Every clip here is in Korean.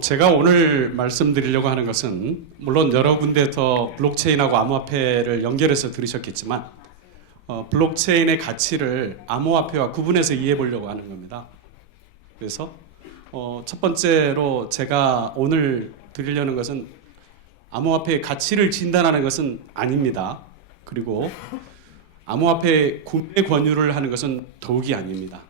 제가 오늘 말씀드리려고 하는 것은 물론 여러 군데에서 블록체인하고 암호화폐를 연결해서 들으셨겠지만 블록체인의 가치를 암호화폐와 구분해서 이해해 보려고 하는 겁니다. 그래서 첫 번째로 제가 오늘 드리려는 것은 암호화폐의 가치를 진단하는 것은 아닙니다. 그리고 암호화폐 구매 권유를 하는 것은 더욱이 아닙니다.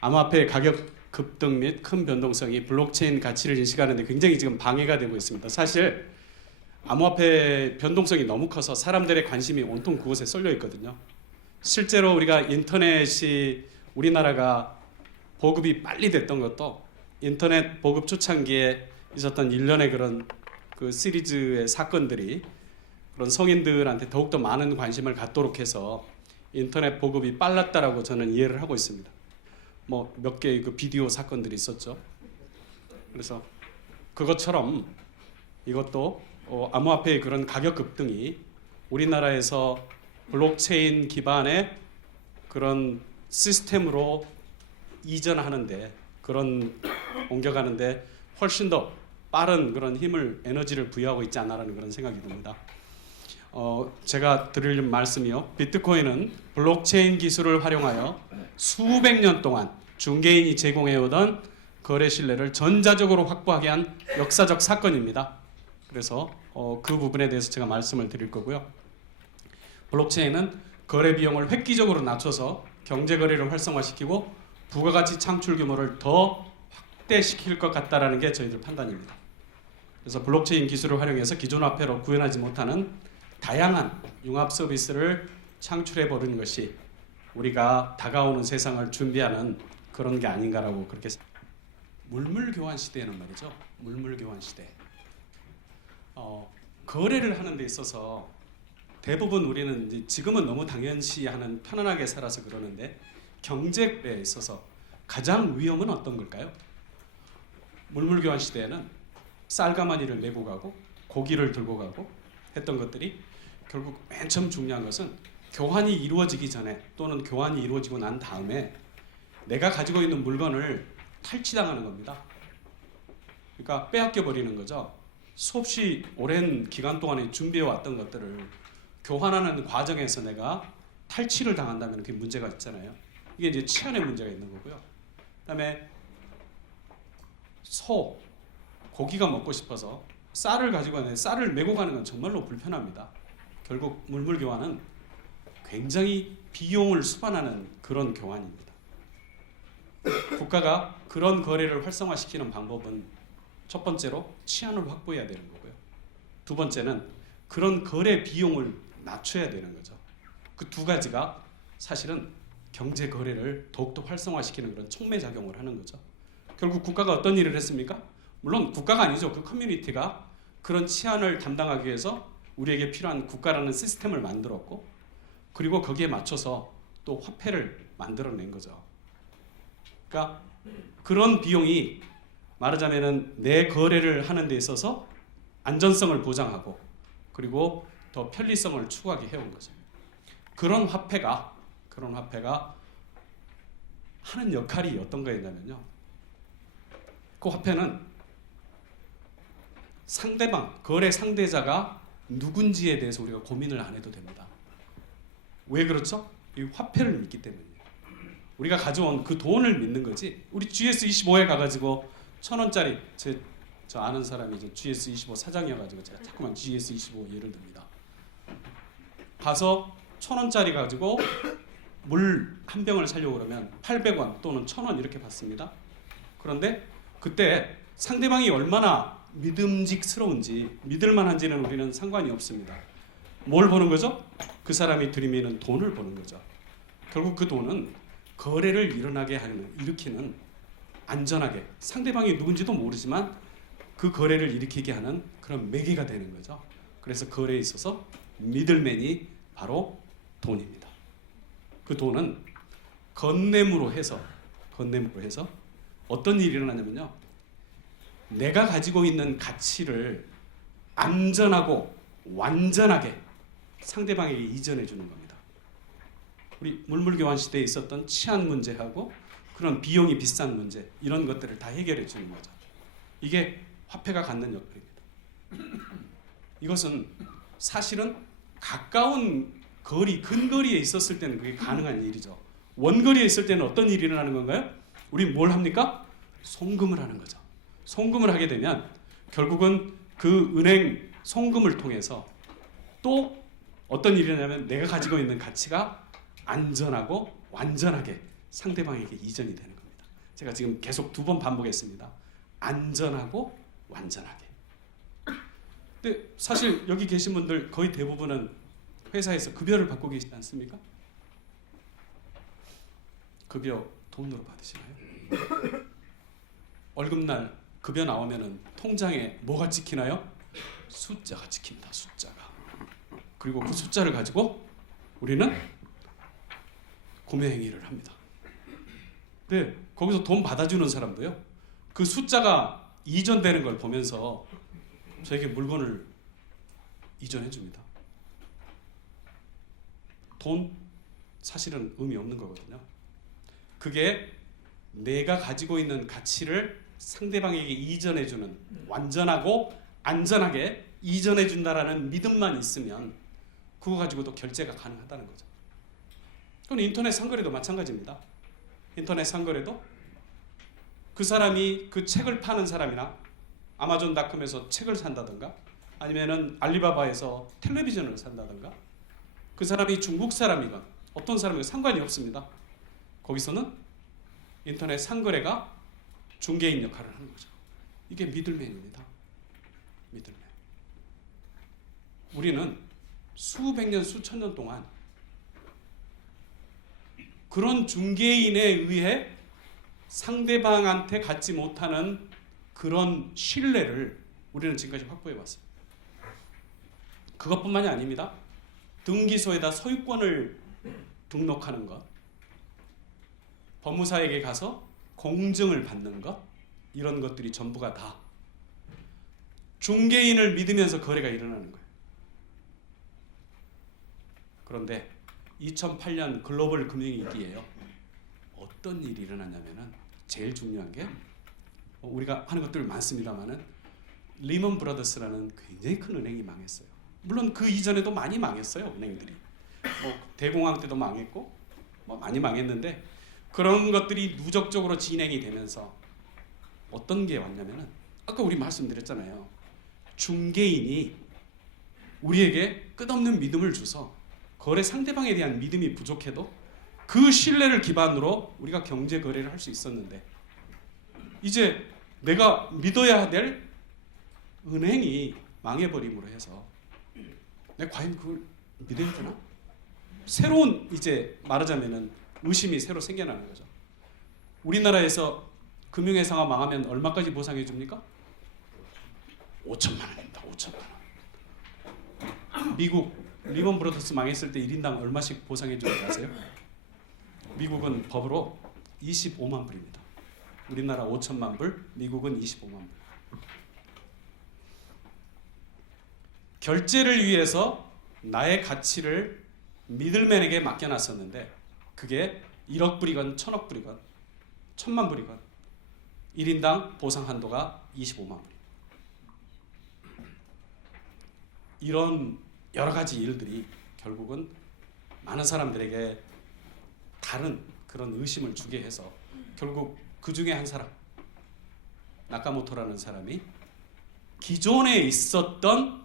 암호화폐의 가격 급등 및 큰 변동성이 블록체인 가치를 인식하는 데 굉장히 지금 방해가 되고 있습니다. 사실 암호화폐 변동성이 너무 커서 사람들의 관심이 온통 그곳에 쏠려 있거든요. 실제로 우리가 인터넷이 우리나라가 보급이 빨리 됐던 것도 인터넷 보급 초창기에 있었던 일련의 그런 그 시리즈의 사건들이 그런 성인들한테 더욱더 많은 관심을 갖도록 해서 인터넷 보급이 빨랐다라고 저는 이해를 하고 있습니다. 뭐 몇 개의 그 비디오 사건들이 있었죠. 그래서 그것처럼 이것도 암호화폐의 그런 가격 급등이 우리나라에서 블록체인 기반의 그런 시스템으로 이전하는데 그런 옮겨가는데 훨씬 더 빠른 그런 힘을 에너지를 부여하고 있지 않나라는 그런 생각이 듭니다. 제가 드릴 말씀이요. 비트코인은 블록체인 기술을 활용하여 수백 년 동안 중개인이 제공해오던 거래 신뢰를 전자적으로 확보하게 한 역사적 사건입니다. 그래서 그 부분에 대해서 제가 말씀을 드릴 거고요. 블록체인은 거래 비용을 획기적으로 낮춰서 경제 거래를 활성화시키고 부가가치 창출 규모를 더 확대시킬 것 같다라는 게 저희들 판단입니다. 그래서 블록체인 기술을 활용해서 기존 화폐로 구현하지 못하는 다양한 융합 서비스를 창출해 버리는 것이 우리가 다가오는 세상을 준비하는 그런 게 아닌가라고 그렇게 물물 교환 시대에는 말이죠. 물물 교환 시대. 거래를 하는 데 있어서 대부분 우리는 이제 지금은 너무 당연시하는 편안하게 살아서 그러는데 경제에 있어서 가장 위험은 어떤 걸까요? 물물 교환 시대에는 쌀가마니를 메고 가고 고기를 들고 가고 했던 것들이 결국 맨 처음 중요한 것은 교환이 이루어지기 전에 또는 교환이 이루어지고 난 다음에 내가 가지고 있는 물건을 탈취당하는 겁니다. 그러니까 빼앗겨 버리는 거죠. 수없이 오랜 기간 동안에 준비해 왔던 것들을 교환하는 과정에서 내가 탈취를 당한다면 그게 문제가 있잖아요. 이게 이제 치안의 문제가 있는 거고요. 그다음에 고기가 먹고 싶어서 쌀을 가지고 가는데 쌀을 메고 가는 건 정말로 불편합니다. 결국 물물 교환은 굉장히 비용을 수반하는 그런 교환입니다. 국가가 그런 거래를 활성화시키는 방법은 첫 번째로 치안을 확보해야 되는 거고요. 두 번째는 그런 거래 비용을 낮춰야 되는 거죠. 그 두 가지가 사실은 경제 거래를 더욱더 활성화시키는 그런 촉매작용을 하는 거죠. 결국 국가가 어떤 일을 했습니까? 물론 국가가 아니죠. 그 커뮤니티가 그런 치안을 담당하기 위해서 우리에게 필요한 국가라는 시스템을 만들었고 그리고 거기에 맞춰서 또 화폐를 만들어낸 거죠. 그러니까 그런 비용이 말하자면은 내 거래를 하는 데 있어서 안전성을 보장하고 그리고 더 편리성을 추구하게 해온 거죠. 그런 화폐가 하는 역할이 어떤 거였냐면요. 그 화폐는 상대방, 거래 상대자가 누군지에 대해서 우리가 고민을 안 해도 됩니다. 왜 그렇죠? 이 화폐를 믿기 때문이에요. 우리가 가져온 그 돈을 믿는 거지. 우리 GS25에 가가지고 1,000원짜리 저 아는 사람이 이제 GS25 사장이어가지고 제가 자꾸만 GS25 예를 듭니다. 가서 1,000원짜리 가지고 물 한 병을 사려고 그러면 800원 또는 1,000원 이렇게 받습니다. 그런데 그때 상대방이 얼마나 믿음직스러운지 믿을만한지는 우리는 상관이 없습니다. 뭘 보는 거죠? 그 사람이 들이미는 돈을 보는 거죠. 결국 그 돈은 거래를 일으키는 안전하게 상대방이 누군지도 모르지만 그 거래를 일으키게 하는 그런 매개가 되는 거죠. 그래서 거래에 있어서 미들맨이 바로 돈입니다. 그 돈은 건네무로 해서 어떤 일이 일어나냐면요. 내가 가지고 있는 가치를 안전하고 완전하게 상대방에게 이전해 주는 겁니다. 우리 물물교환 시대에 있었던 치안 문제하고 그런 비용이 비싼 문제 이런 것들을 다 해결해 주는 거죠. 이게 화폐가 갖는 역할입니다. 이것은 사실은 가까운 거리, 근거리에 있었을 때는 그게 가능한 일이죠. 원거리에 있을 때는 어떤 일이 일어나는 건가요? 우리 뭘 합니까? 송금을 하는 거죠. 송금을 하게 되면 결국은 그 은행 송금을 통해서 또 어떤 일이 일어나면 내가 가지고 있는 가치가 안전하고 완전하게 상대방에게 이전이 되는 겁니다. 제가 지금 계속 2번 반복했습니다. 안전하고 완전하게. 근데 사실 여기 계신 분들 거의 대부분은 회사에서 급여를 받고 계시지 않습니까? 급여 돈으로 받으시나요? 월급날 급여 나오면은 통장에 뭐가 찍히나요? 숫자가 찍힙니다. 숫자가. 그리고 그 숫자를 가지고 우리는 구매 행위를 합니다. 근데 거기서 돈 받아주는 사람도요, 그 숫자가 이전되는 걸 보면서 저에게 물건을 이전해 줍니다. 돈 사실은 의미 없는 거거든요. 그게 내가 가지고 있는 가치를 상대방에게 이전해 주는, 완전하고 안전하게 이전해 준다라는 믿음만 있으면 그거 가지고도 결제가 가능하다는 거죠. 그건 인터넷 상거래도 마찬가지입니다. 인터넷 상거래도 그 사람이 그 책을 파는 사람이나 아마존닷컴에서 책을 산다든가 아니면은 알리바바에서 텔레비전을 산다든가 그 사람이 중국 사람이건 어떤 사람이건 상관이 없습니다. 거기서는 인터넷 상거래가 중개인 역할을 하는 거죠. 이게 미들맨입니다. 미들맨. 우리는 수백 년, 수천 년 동안 그런 중개인에 의해 상대방한테 갖지 못하는 그런 신뢰를 우리는 지금까지 확보해 왔습니다. 그것뿐만이 아닙니다. 등기소에다 소유권을 등록하는 것, 법무사에게 가서 공증을 받는 것, 이런 것들이 전부가 다 중개인을 믿으면서 거래가 일어나는 거예요. 그런데 2008년 글로벌 금융위기에요. 어떤 일이 일어났냐면은 제일 중요한 게 우리가 하는 것들 많습니다만은 리먼 브라더스라는 굉장히 큰 은행이 망했어요. 물론 그 이전에도 많이 망했어요, 은행들이. 대공황 때도 망했고 많이 망했는데 그런 것들이 누적적으로 진행이 되면서 어떤 게 왔냐면은 아까 우리 말씀드렸잖아요. 중개인이 우리에게 끝없는 믿음을 줘서 거래 상대방에 대한 믿음이 부족해도 그 신뢰를 기반으로 우리가 경제 거래를 할 수 있었는데 이제 내가 믿어야 될 은행이 망해버림으로 해서 내가 과연 그걸 믿어야 되나? 새로운 이제 말하자면은 의심이 새로 생겨나는 거죠. 우리나라에서 금융회사가 망하면 얼마까지 보상해 줍니까? 5천만 원입니다. 5천만 원. 미국 리먼 브라더스 망했을 때 1인당 얼마씩 보상해 주는지 아세요? 미국은 법으로 25만 불입니다. 우리나라 5천만 불, 미국은 25만 불. 결제를 위해서 나의 가치를 미들맨에게 맡겨놨었는데 그게 1억 불이건 1,000억 불이건 1,000만 불이건 1인당 보상 한도가 25만 불. 이런 여러 가지 일들이 결국은 많은 사람들에게 다른 그런 의심을 주게 해서 결국 그 중에 한 사람, 나카모토라는 사람이 기존에 있었던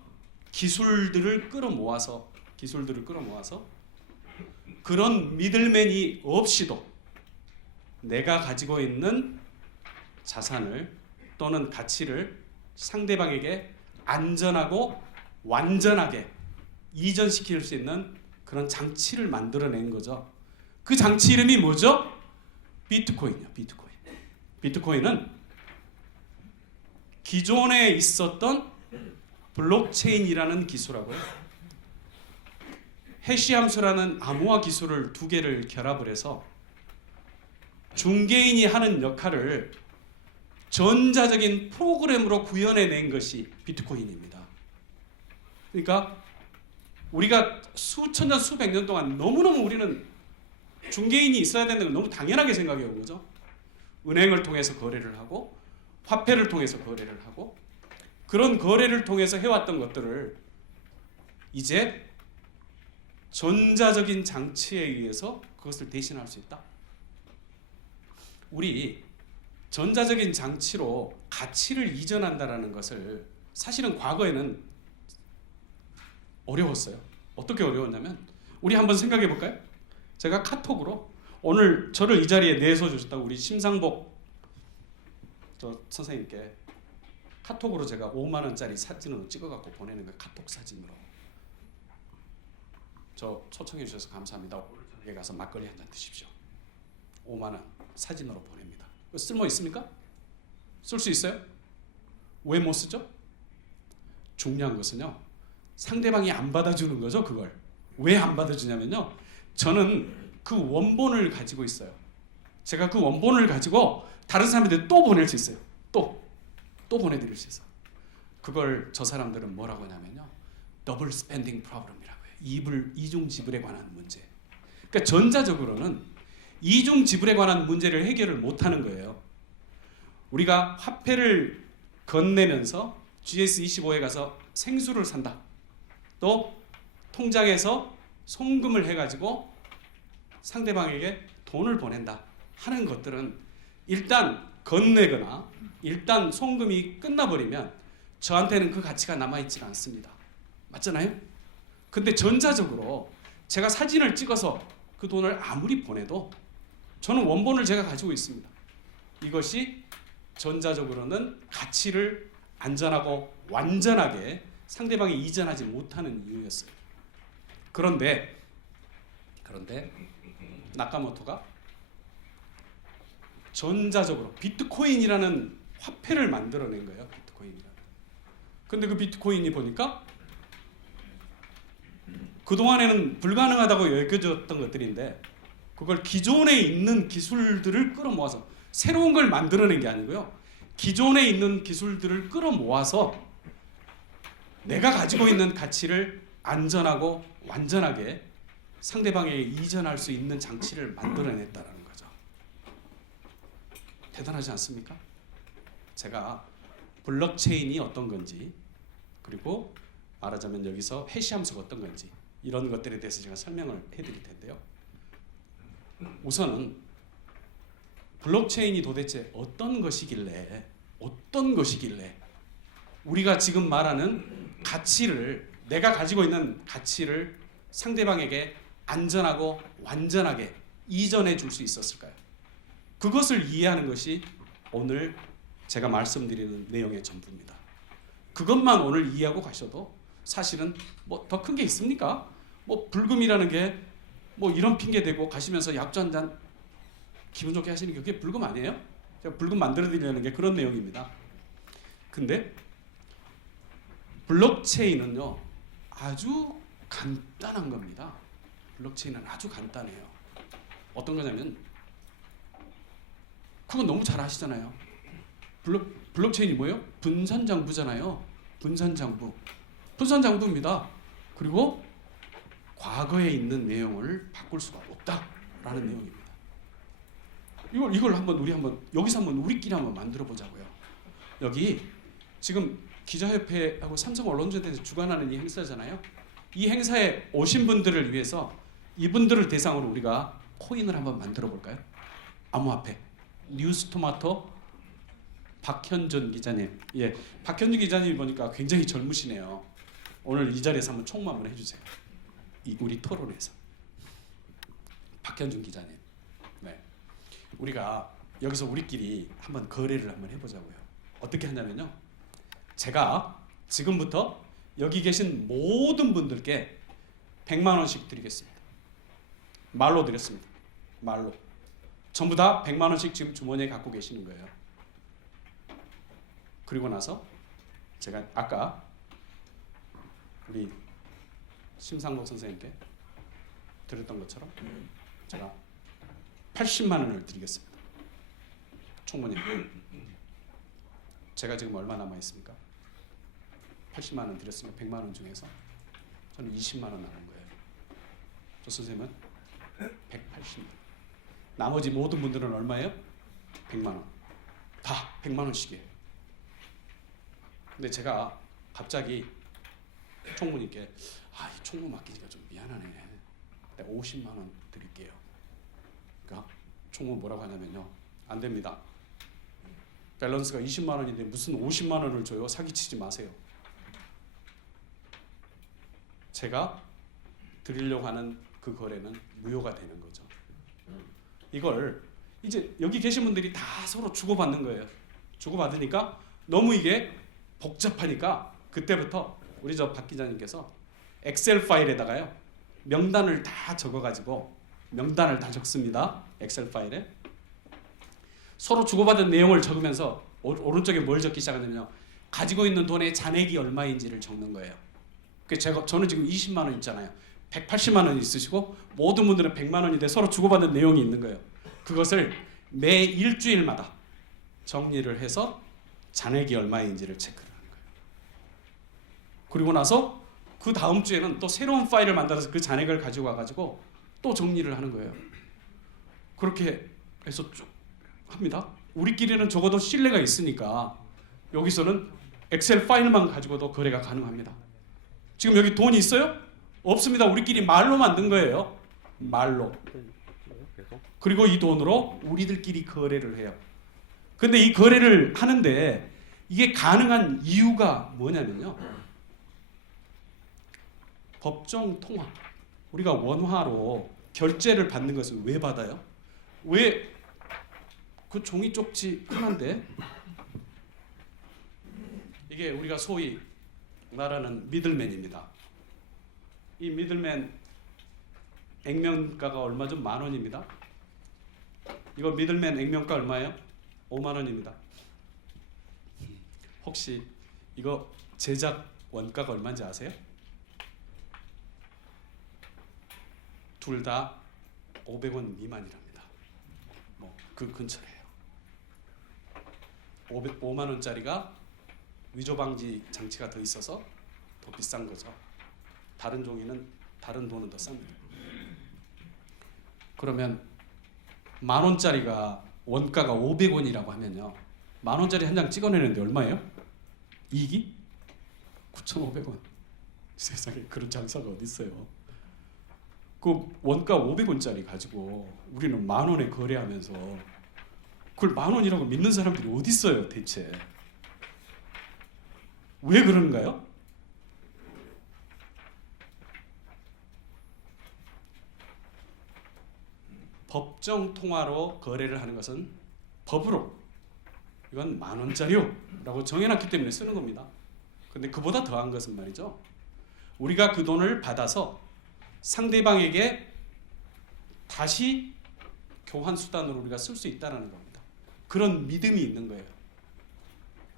기술들을 끌어모아서 그런 미들맨이 없이도 내가 가지고 있는 자산을 또는 가치를 상대방에게 안전하고 완전하게 이전시킬 수 있는 그런 장치를 만들어낸 거죠. 그 장치 이름이 뭐죠? 비트코인이요. 비트코인. 비트코인은 기존에 있었던 블록체인이라는 기술하고요, 해시 함수라는 암호화 기술을 두 개를 결합을 해서 중개인이 하는 역할을 전자적인 프로그램으로 구현해낸 것이 비트코인입니다. 그러니까 우리가 수천 년, 수백 년 동안 너무너무 우리는 중개인이 있어야 되는 걸 너무 당연하게 생각해 온 거죠. 은행을 통해서 거래를 하고 화폐를 통해서 거래를 하고 그런 거래를 통해서 해왔던 것들을 이제 전자적인 장치에 의해서 그것을 대신할 수 있다. 우리 전자적인 장치로 가치를 이전한다라는 것을 사실은 과거에는 어려웠어요. 어떻게 어려웠냐면 우리 한번 생각해 볼까요? 제가 카톡으로 오늘 저를 이 자리에 내세워주셨다고 우리 심상복 선생님께 카톡으로 제가 5만 원짜리 사진을 찍어갖고 보내는 거예요. 카톡 사진으로. 저 초청해 주셔서 감사합니다. 오늘 가서 막걸리 한 잔 드십시오. 5만 원 사진으로 보냅니다. 쓸모 있습니까? 쓸 수 있어요? 왜 못 쓰죠? 중요한 것은요. 상대방이 안 받아주는 거죠. 그걸. 왜 안 받아주냐면요. 저는 그 원본을 가지고 있어요. 제가 그 원본을 가지고 다른 사람한테 또 보낼 수 있어요. 또 보내드릴 수 있어요. 그걸 저 사람들은 뭐라고 하냐면요. 더블 스pen딩 프로블럼이라고 해요. 이중 지불에 관한 문제. 그러니까 전자적으로는 이중 지불에 관한 문제를 해결을 못하는 거예요. 우리가 화폐를 건네면서 GS25에 가서 생수를 산다. 또 통장에서 송금을 해가지고 상대방에게 돈을 보낸다 하는 것들은 일단 건네거나 일단 송금이 끝나버리면 저한테는 그 가치가 남아있지 않습니다. 맞잖아요? 근데 전자적으로 제가 사진을 찍어서 그 돈을 아무리 보내도 저는 원본을 제가 가지고 있습니다. 이것이 전자적으로는 가치를 안전하고 완전하게 상대방이 이전하지 못하는 이유였어요. 그런데 나카모토가 전자적으로 비트코인이라는 화폐를 만들어낸 거예요. 비트코인이라는. 근데 그 비트코인이 보니까 그동안에는 불가능하다고 여겨졌던 것들인데 그걸 기존에 있는 기술들을 끌어모아서 새로운 걸 만들어낸 게 아니고요. 기존에 있는 기술들을 끌어모아서 내가 가지고 있는 가치를 안전하고 완전하게 상대방에게 이전할 수 있는 장치를 만들어냈다는 거죠. 대단하지 않습니까? 제가 블록체인이 어떤 건지 그리고 말하자면 여기서 해시함수가 어떤 건지 이런 것들에 대해서 제가 설명을 해드릴 텐데요. 우선은 블록체인이 도대체 어떤 것이길래 우리가 지금 말하는 가치를 내가 가지고 있는 가치를 상대방에게 안전하고 완전하게 이전해 줄 수 있었을까요? 그것을 이해하는 것이 오늘 제가 말씀드리는 내용의 전부입니다. 그것만 오늘 이해하고 가셔도 사실은 뭐 더 큰 게 있습니까? 뭐 불금이라는 게 뭐 이런 핑계 대고 가시면서 약주 한 잔 기분 좋게 하시는 게 그게 불금 아니에요? 제가 불금 만들어 드리려는 게 그런 내용입니다. 근데 블록체인은요 아주 간단한 겁니다. 블록체인은 아주 간단해요. 어떤 거냐면 그건 너무 잘 아시잖아요. 블록체인이 뭐예요? 분산장부잖아요. 분산장부입니다. 그리고 과거에 있는 내용을 바꿀 수가 없다라는 내용입니다. 이걸 우리 여기서 한번 우리끼리 한번 만들어 보자고요. 여기 지금 기자협회하고 삼성 언론전에서 주관하는 이 행사잖아요. 이 행사에 오신 분들을 위해서 이분들을 대상으로 우리가 코인을 한번 만들어 볼까요? 암호화폐. 뉴스토마토 박현준 기자님. 예, 박현준 기자님 보니까 굉장히 젊으시네요. 오늘 이 자리에서 한번 총무 한번 해주세요. 우리 토론에서. 박현준 기자님. 네. 우리가 여기서 우리끼리 한번 거래를 한번 해보자고요. 어떻게 하냐면요. 제가 지금부터 여기 계신 모든 분들께 100만 원씩 드리겠습니다. 말로 드렸습니다. 말로. 전부 다 100만 원씩 지금 주머니에 갖고 계시는 거예요. 그리고 나서 제가 아까 우리 심상복 선생님께 드렸던 것처럼 제가 80만 원을 드리겠습니다. 총무님. 제가 지금 얼마 남아 있습니까? 80만 원 드렸으면 100만 원 중에서 저는 20만 원 남은 거예요. 조 선생님은 180만. 나머지 모든 분들은 얼마예요? 100만 원. 다 100만 원씩이에요. 근데 제가 갑자기 총무님께 이 총무 맡기니까 좀 미안하네. 내가 50만 원 드릴게요. 그러니까 총무 뭐라고 하냐면요. 안 됩니다. 밸런스가 20만 원인데 무슨 50만 원을 줘요? 사기치지 마세요. 제가 드리려고 하는 그 거래는 무효가 되는 거죠. 이걸 이제 여기 계신 분들이 다 서로 주고받는 거예요. 주고받으니까 너무 이게 복잡하니까 그때부터 우리 저 박 기자님께서 엑셀 파일에다가요 명단을 다 적어가지고 명단을 다 적습니다. 엑셀 파일에 서로 주고받은 내용을 적으면서 오른쪽에 뭘 적기 시작하냐면요. 가지고 있는 돈의 잔액이 얼마인지를 적는 거예요. 저는 지금 20만 원 있잖아요. 180만 원 있으시고 모든 분들은 100만 원인데 서로 주고받은 내용이 있는 거예요. 그것을 매 일주일마다 정리를 해서 잔액이 얼마인지를 체크를 하는 거예요. 그리고 나서 그 다음 주에는 또 새로운 파일을 만들어서 그 잔액을 가지고 와가지고 또 정리를 하는 거예요. 그렇게 해서 쭉 합니다. 우리끼리는 적어도 신뢰가 있으니까 여기서는 엑셀 파일만 가지고도 거래가 가능합니다. 지금 여기 돈이 있어요? 없습니다. 우리끼리 말로 만든 거예요. 말로. 그리고 이 돈으로 우리들끼리 거래를 해요. 근데 이 거래를 하는데 이게 가능한 이유가 뭐냐면요. 법정 통화. 우리가 원화로 결제를 받는 것을 왜 받아요? 왜 그 종이 쪽지 하나인데 이게 우리가 소위 말하는 미들맨입니다. 이 미들맨 액면가가 얼마죠? 10,000원입니다. 이거 미들맨 액면가 얼마예요? 50,000원입니다. 혹시 이거 제작 원가가 얼마인지 아세요? 둘 다 500원 미만이랍니다. 뭐 그 근처래요. 5만 원짜리가 위조 방지 장치가 더 있어서 더 비싼 거죠. 다른 종이는 다른 돈은 더 쌉니다. 그러면 10,000원짜리가 원가가 500원이라고 하면요. 10,000원짜리 한 장 찍어내는데 얼마예요? 이익이 9,500원. 세상에 그런 장사가 어디 있어요? 그 원가 500원짜리 가지고 우리는 10,000원에 거래하면서 그걸 10,000원이라고 믿는 사람들이 어디 있어요, 대체? 왜 그런가요? 법정 통화로 거래를 하는 것은 법으로 이건 10,000원짜리요라고 정해놨기 때문에 쓰는 겁니다. 근데 그보다 더한 것은 말이죠. 우리가 그 돈을 받아서 상대방에게 다시 교환 수단으로 우리가 쓸 수 있다는 겁니다. 그런 믿음이 있는 거예요.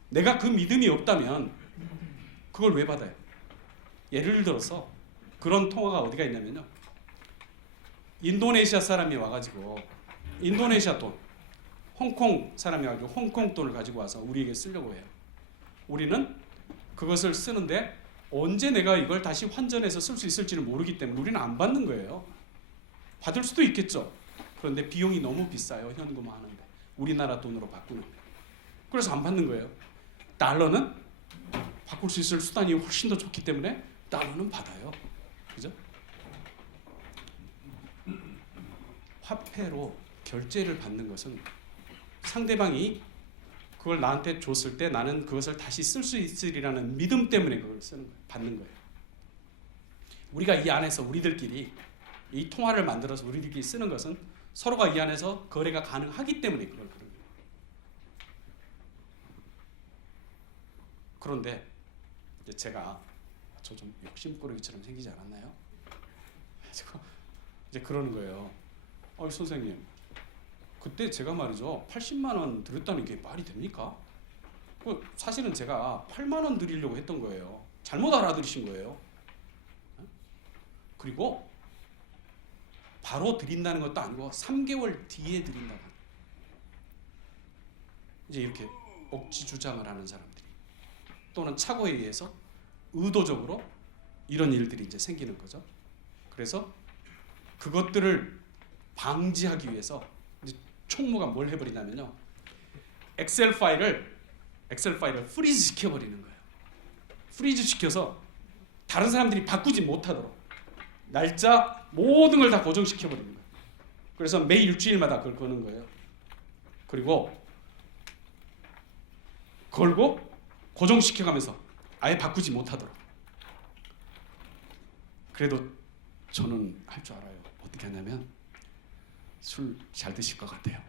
내가 그 믿음이 없다면 그걸 왜 받아요? 예를 들어서 그런 통화가 어디가 있냐면요. 인도네시아 사람이 와가지고 인도네시아 돈, 홍콩 사람이 와가지고 홍콩 돈을 가지고 와서 우리에게 쓰려고 해요. 우리는 그것을 쓰는데 언제 내가 이걸 다시 환전해서 쓸 수 있을지를 모르기 때문에 우리는 안 받는 거예요. 받을 수도 있겠죠. 그런데 비용이 너무 비싸요. 현금화하는데. 우리나라 돈으로 바꾸는데. 그래서 안 받는 거예요. 달러는 바꿀 수 있을 수단이 훨씬 더 좋기 때문에 달러는 받아요. 그죠? 화폐로 결제를 받는 것은 상대방이 그걸 나한테 줬을 때 나는 그것을 다시 쓸 수 있으리라는 믿음 때문에 그걸 쓰는 거예요. 받는 거예요. 우리가 이 안에서 우리들끼리 이 통화를 만들어서 우리들끼리 쓰는 것은 서로가 이 안에서 거래가 가능하기 때문에 그걸 그런 거예요. 그런데 이제 제가 저 좀 욕심꾸러기처럼 생기지 않았나요? 이제 그러는 거예요. 선생님, 그때 제가 말이죠 80만 원 드렸다는 게 말이 됩니까? 사실은 제가 8만 원 드리려고 했던 거예요. 잘못 알아들으신 거예요. 그리고 바로 드린다는 것도 아니고 3개월 뒤에 드린다고. 이제 이렇게 억지 주장을 하는 사람들이 또는 착오에 의해서 의도적으로 이런 일들이 이제 생기는 거죠. 그래서 그것들을 방지하기 위해서 이제 총무가 뭘 해버리냐면요. 엑셀 파일을 프리즈 시켜버리는 거예요. 프리즈 시켜서 다른 사람들이 바꾸지 못하도록 날짜 모든 걸 다 고정시켜 버리는 거예요. 그래서 매 일주일마다 그걸 거는 거예요. 그리고 걸고 고정시켜가면서 아예 바꾸지 못하도록. 그래도 저는 할 줄 알아요. 어떻게 하냐면 술 잘 드실 것 같아요.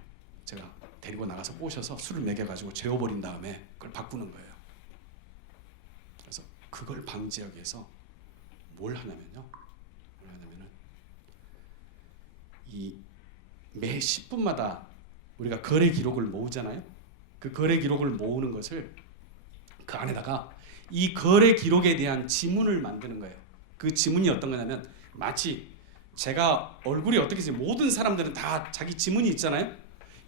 제가 데리고 나가서 꼬셔서 술을 먹여가지고 재워버린 다음에 그걸 바꾸는 거예요. 그래서 그걸 방지하기 위해서 뭘 하냐면요. 이 매 10분마다 우리가 거래 기록을 모으잖아요. 그 거래 기록을 모으는 것을 그 안에다가 이 거래 기록에 대한 지문을 만드는 거예요. 그 지문이 어떤 거냐면 마치 제가 얼굴이 어떻게 되지 모든 사람들은 다 자기 지문이 있잖아요.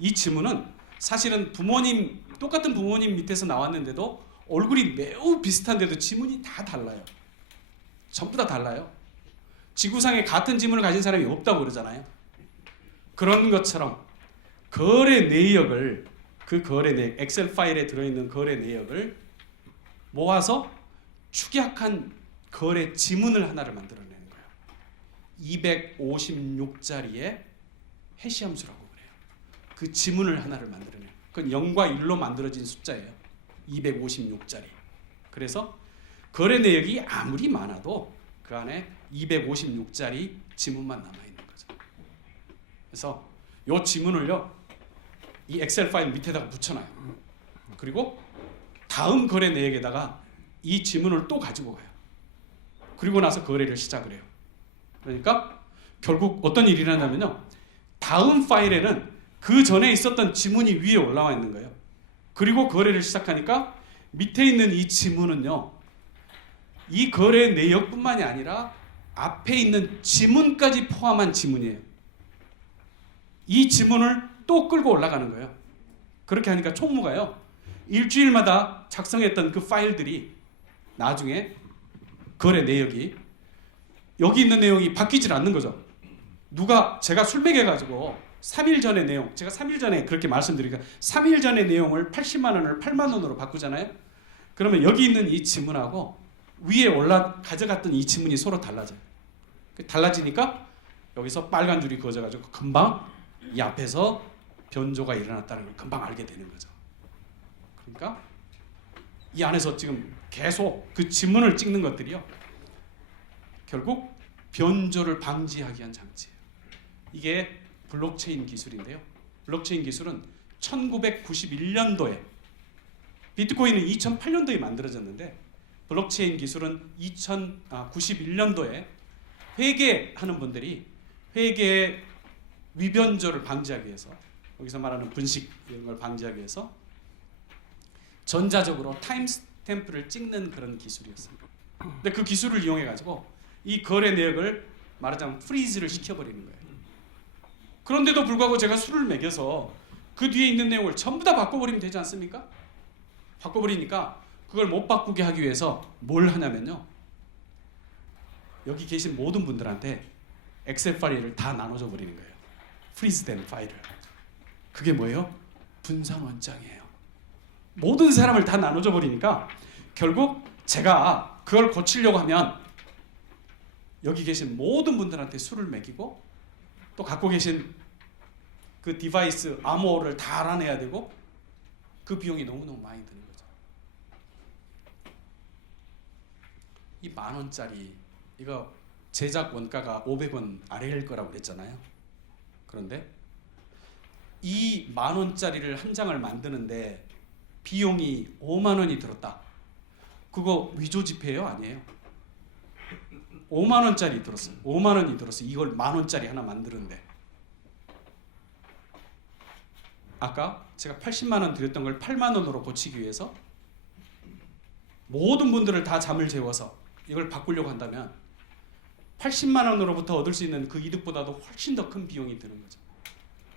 이 지문은 사실은 부모님 똑같은 부모님 밑에서 나왔는데도 얼굴이 매우 비슷한데도 지문이 다 달라요. 전부 다 달라요. 지구상에 같은 지문을 가진 사람이 없다고 그러잖아요. 그런 것처럼 거래 내역을 그 거래 내역 엑셀 파일에 들어있는 거래 내역을 모아서 축약한 거래 지문을 하나를 만들어내는 거예요. 256자리의 해시함수라고 그래요. 그 지문을 하나를 만들어내요. 그건 0과 1로 만들어진 숫자예요. 256자리. 그래서 거래 내역이 아무리 많아도 그 안에 256자리 지문만 남아있는 거죠. 그래서 이 지문을요, 이 엑셀 파일 밑에다가 붙여놔요. 그리고 다음 거래 내역에다가 이 지문을 또 가지고 가요. 그리고 나서 거래를 시작을 해요. 그러니까 결국 어떤 일이 일어나냐면요, 다음 파일에는 그 전에 있었던 지문이 위에 올라와 있는 거예요. 그리고 거래를 시작하니까 밑에 있는 이 지문은요, 이 거래 내역뿐만이 아니라 앞에 있는 지문까지 포함한 지문이에요. 이 지문을 또 끌고 올라가는 거예요. 그렇게 하니까 총무가요, 일주일마다 작성했던 그 파일들이 나중에 거래 내역이 여기 있는 내용이 바뀌질 않는 거죠. 제가 술 먹여가지고 3일 전의 내용, 제가 3일 전에 그렇게 말씀드리니까 3일 전의 내용을 80만 원을 8만 원으로 바꾸잖아요. 그러면 여기 있는 이 지문하고 위에 가져갔던 이 지문이 서로 달라져요. 달라지니까 여기서 빨간 줄이 그어져가지고 금방 이 앞에서 변조가 일어났다는 걸 금방 알게 되는 거죠. 그러니까 이 안에서 지금 계속 그 지문을 찍는 것들이요, 결국 변조를 방지하기 위한 장치예요. 이게 블록체인 기술인데요. 블록체인 기술은 1991년도에, 비트코인은 2008년도에 만들어졌는데 블록체인 기술은 91년도에 회계하는 분들이 회계의 위변조를 방지하기 위해서, 여기서 말하는 분식 이런 걸 방지하기 위해서 전자적으로 타임스탬프를 찍는 그런 기술이었어요. 근데 그 기술을 이용해 가지고 이 거래 내역을 말하자면 프리즈를 시켜버리는 거예요. 그런데도 불구하고 제가 술을 먹여서 그 뒤에 있는 내용을 전부 다 바꿔버리면 되지 않습니까? 바꿔버리니까 그걸 못 바꾸게 하기 위해서 뭘 하냐면요, 여기 계신 모든 분들한테 엑셀 파일을 다 나눠줘 버리는 거예요. 프리즈된 파일을. 그게 뭐예요? 분산 원장이에요. 모든 사람을 다 나눠줘 버리니까 결국 제가 그걸 고치려고 하면 여기 계신 모든 분들한테 술을 먹이고 또 갖고 계신 그 디바이스 암호를 다 알아내야 되고 그 비용이 너무너무 많이 드는 거죠. 이 10,000원짜리 이거 제작 원가가 500원 아래일 거라고 그랬잖아요. 그런데 이 10,000원짜리를 한 장을 만드는데 비용이 5만 원이 들었다. 그거 위조 지폐예요? 아니에요? 5만 원짜리 들었어요. 5만 원이 들었어요. 이걸 10,000원짜리 하나 만드는데. 아까 제가 80만 원 드렸던 걸 8만 원으로 고치기 위해서 모든 분들을 다 잠을 재워서 이걸 바꾸려고 한다면 80만 원으로부터 얻을 수 있는 그 이득보다도 훨씬 더 큰 비용이 드는 거죠.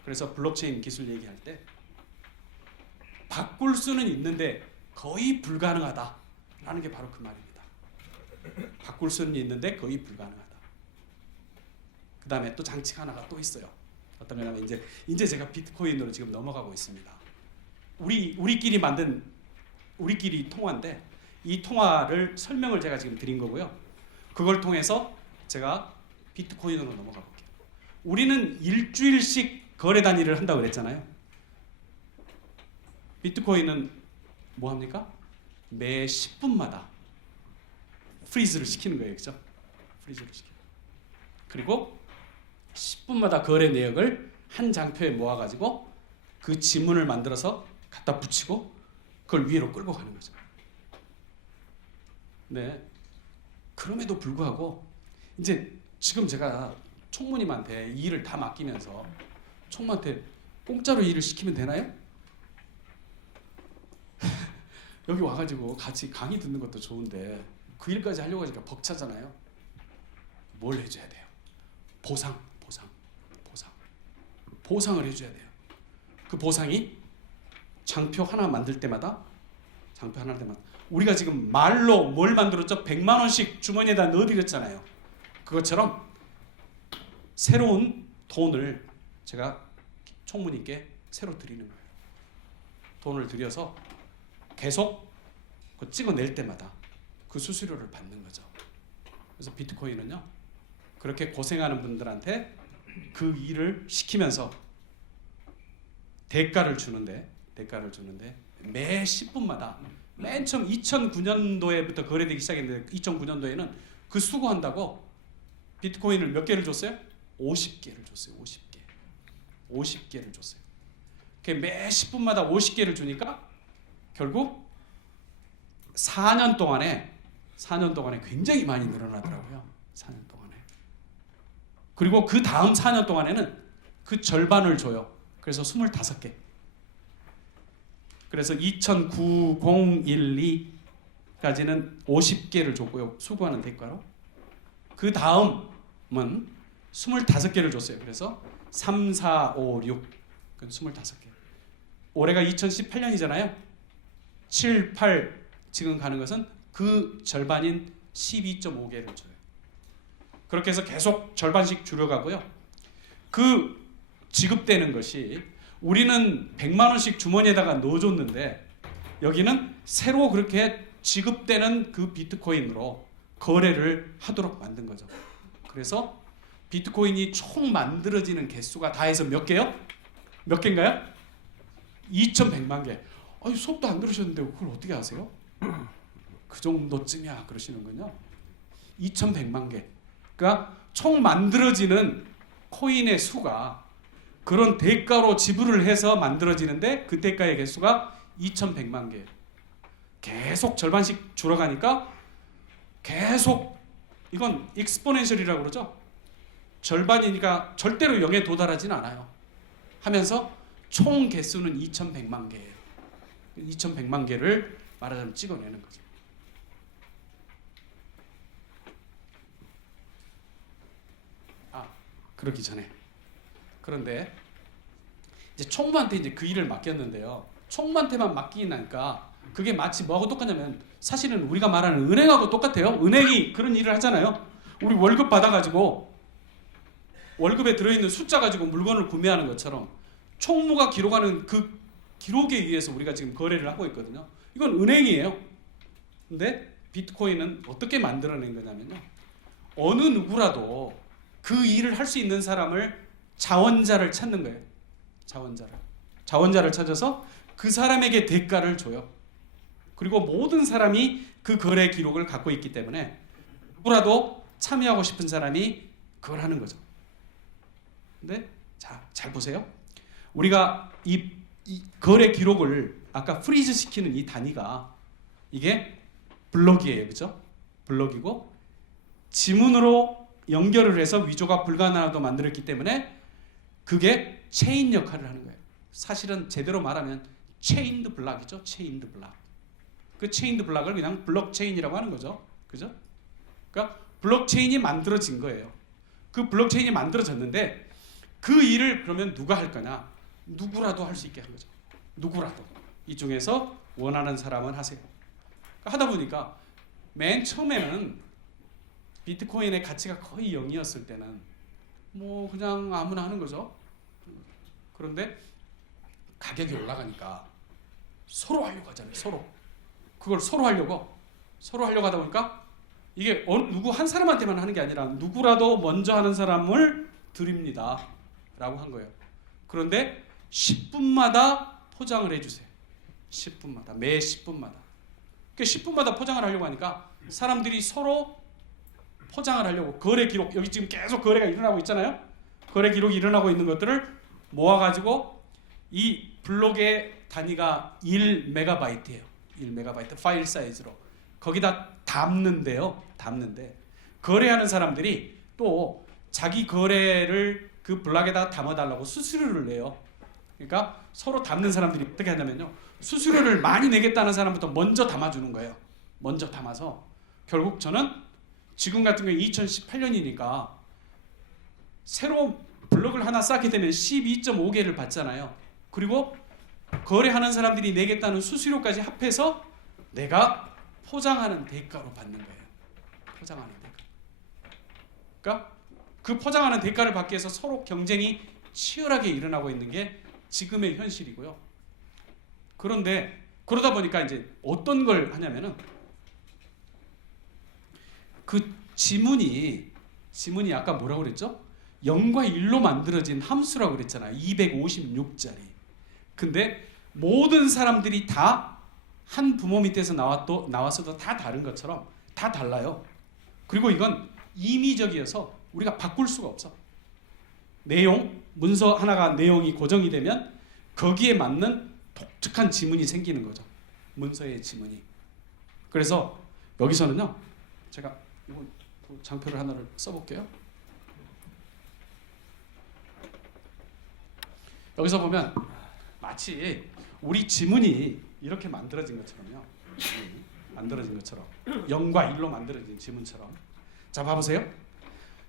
그래서 블록체인 기술 얘기할 때 바꿀 수는 있는데 거의 불가능하다라는 게 바로 그 말입니다. 바꿀 수는 있는데 거의 불가능하다. 그 다음에 또 장치가 하나가 또 있어요. 어떤 거냐면 이제 제가 비트코인으로 지금 넘어가고 있습니다. 우리끼리 통화인데 이 통화를 설명을 제가 지금 드린 거고요. 그걸 통해서 제가 비트코인으로 넘어가 볼게요. 우리는 일주일씩 거래 단위를 한다고 그랬잖아요. 비트코인은 뭐 합니까? 매 10분마다 프리즈를 시키는 거예요. 그죠? 프리즈를 시켜요. 그리고 10분마다 거래 내역을 한 장표에 모아가지고 그 지문을 만들어서 갖다 붙이고 그걸 위로 끌고 가는 거죠. 네. 그럼에도 불구하고 이제 지금 제가 총무님한테 이 일을 다 맡기면서 총무한테 공짜로 일을 시키면 되나요? 여기 와가지고 같이 강의 듣는 것도 좋은데 그 일까지 하려고 하니까 벅차잖아요. 뭘 해줘야 돼요? 보상을 해줘야 돼요. 그 보상이 장표 하나 만들 때마다 우리가 지금 말로 뭘 만들었죠? 100만 원씩 주머니에다 넣어드렸잖아요. 그것처럼 새로운 돈을 제가 총무님께 새로 드리는 거예요. 돈을 들여서 계속 그 찍어낼 때마다 그 수수료를 받는 거죠. 그래서 비트코인은요, 그렇게 고생하는 분들한테 그 일을 시키면서 대가를 주는데 매 10분마다 맨 처음 2009년도에부터 거래되기 시작했는데 2009년도에는 그 수거한다고 비트코인을 몇 개를 줬어요? 50개를 줬어요. 50개를 줬어요. 매 10분마다 50개를 주니까 결국 4년 동안에 굉장히 많이 늘어나더라고요. 4년 동안에. 그리고 그 다음 4년 동안에는 그 절반을 줘요. 그래서 25개. 그래서 2009-012까지는 50개를 줬고요. 수거하는 대가로. 그 다음은 25개를 줬어요. 그래서 3, 4, 5, 6. 그건 25개. 올해가 2018년이잖아요. 7, 8 지금 가는 것은 그 절반인 12.5개를 줘요. 그렇게 해서 계속 절반씩 줄여가고요. 그 지급되는 것이 우리는 100만 원씩 주머니에다가 넣어줬는데 여기는 새로 그렇게 지급되는 그 비트코인으로 거래를 하도록 만든 거죠. 그래서 비트코인이 총 만들어지는 개수가 다 해서 몇 개요? 몇 개인가요? 2,100만 개. 아니, 수업도 안 들으셨는데 그걸 어떻게 아세요? 그 정도쯤이야 그러시는군요. 2,100만 개. 그러니까 총 만들어지는 코인의 수가 그런 대가로 지불을 해서 만들어지는데 그 대가의 개수가 2,100만 개. 계속 절반씩 줄어가니까 계속 이건 익스포넨셜이라고 그러죠. 절반이니까 절대로 0에 도달하진 않아요. 하면서 총 개수는 2,100만 개예요. 2,100만 개를 말하자면 찍어내는 거죠. 그러기 전에 그런데 이제 총무한테 이제 그 일을 맡겼는데요. 총무한테만 맡기니까 그게 마치 뭐하고 똑같냐면 사실은 우리가 말하는 은행하고 똑같아요. 은행이 그런 일을 하잖아요. 우리 월급 받아가지고 월급에 들어있는 숫자 가지고 물건을 구매하는 것처럼 총무가 기록하는 그 기록에 의해서 우리가 지금 거래를 하고 있거든요. 이건 은행이에요. 근데 비트코인은 어떻게 만들어낸 거냐면요. 어느 누구라도 그 일을 할 수 있는 사람을 자원자를 찾는 거예요. 자원자를 찾아서 그 사람에게 대가를 줘요. 그리고 모든 사람이 그 거래 기록을 갖고 있기 때문에 누구라도 참여하고 싶은 사람이 그걸 하는 거죠. 근데 잘 보세요. 우리가 이 거래 기록을 아까 프리즈 시키는 이 단위가 이게 블럭이에요. 그죠? 블럭이고 지문으로 연결을 해서 위조가 불가능하도 만들었기 때문에 그게 체인 역할을 하는 거예요. 사실은 제대로 말하면 체인드 블락이죠. 체인드 블락. 그 체인드 블락을 그냥 블록체인이라고 하는 거죠. 그죠? 그러니까 블록체인이 만들어진 거예요. 그 블록체인이 만들어졌는데 그 일을 그러면 누가 할 거냐? 누구라도 할 수 있게 한 거죠. 누구라도. 이 중에서 원하는 사람은 하세요. 그러니까 하다 보니까 맨 처음에는 비트코인의 가치가 거의 0이었을 때는 뭐 그냥 아무나 하는 거죠. 그런데 가격이 올라가니까 서로 하려고 하잖아요. 서로. 그걸 서로 하려고 서로 하려고 하다 보니까 이게 누구 한 사람한테만 하는 게 아니라 누구라도 먼저 하는 사람을 드립니다 라고 한 거예요. 그런데 10분마다 포장을 해주세요. 10분마다, 매 10분마다. 그 10분마다 포장을 하려고 하니까 사람들이 서로 포장을 하려고 거래 기록, 여기 지금 계속 거래가 일어나고 있잖아요. 거래 기록이 일어나고 있는 것들을 모아가지고 이 블록의 단위가 1MB예요. 1MB 파일 사이즈로 거기다 담는데요. 담는데 거래하는 사람들이 또 자기 거래를 그 블록에다 담아달라고 수수료를 내요. 그러니까 서로 담는 사람들이 어떻게 하냐면요, 수수료를 많이 내겠다는 사람부터 먼저 담아주는 거예요. 먼저 담아서 결국 저는 지금 같은 경우 2018년이니까 새로 블록을 하나 쌓게 되면 12.5개를 받잖아요. 그리고 거래하는 사람들이 내겠다는 수수료까지 합해서 내가 포장하는 대가로 받는 거예요. 포장하는 대가. 그러니까 그 포장하는 대가를 받기 위해서 서로 경쟁이 치열하게 일어나고 있는 게 지금의 현실이고요. 그런데 그러다 보니까 이제 어떤 걸 하냐면은 그 지문이 아까 뭐라고 그랬죠? 0과 1로 만들어진 함수라고 그랬잖아요. 256자리. 근데 모든 사람들이 다 한 부모 밑에서 나왔어도 다 다른 것처럼 다 달라요. 그리고 이건 임의적이어서 우리가 바꿀 수가 없어. 내용, 문서 하나가 내용이 고정이 되면 거기에 맞는 독특한 지문이 생기는 거죠. 문서의 지문이. 그래서 여기서는요, 제가 이거 장표를 하나를 써볼게요. 여기서 보면 마치 우리 지문이 이렇게 만들어진 것처럼요. 만들어진 것처럼 0과 1로 만들어진 지문처럼. 자, 봐보세요.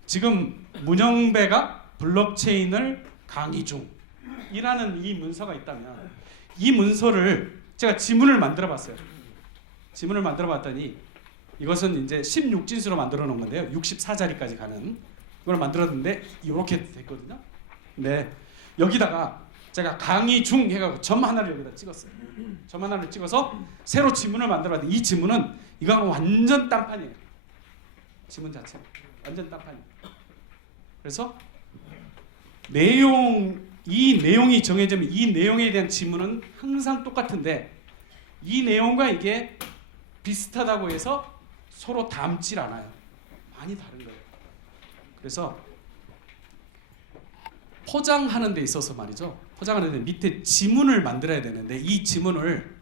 지금 문영배가 블록체인을 강의 중이라는 이 문서가 있다면 이 문서를 제가 지문을 만들어 봤어요. 지문을 만들어 봤더니 이것은 이제 16진수로 만들어 놓은 건데요. 64자리까지 가는 이걸 만들었는데 이렇게 됐거든요. 네. 여기다가 제가 강의 중 해가지고 점 하나를 여기다 찍었어요. 점 하나를 찍어서 새로 지문을 만들어봤는데 이 지문은 이거는 완전 딴판이에요. 지문 자체 완전 딴판이에요. 그래서 이 내용이 정해지면 이 내용에 대한 지문은 항상 똑같은데 이 내용과 이게 비슷하다고 해서 서로 닮질 않아요. 많이 다른 거예요. 그래서 포장하는 데 있어서 말이죠. 포장하는 데 밑에 지문을 만들어야 되는데 이 지문을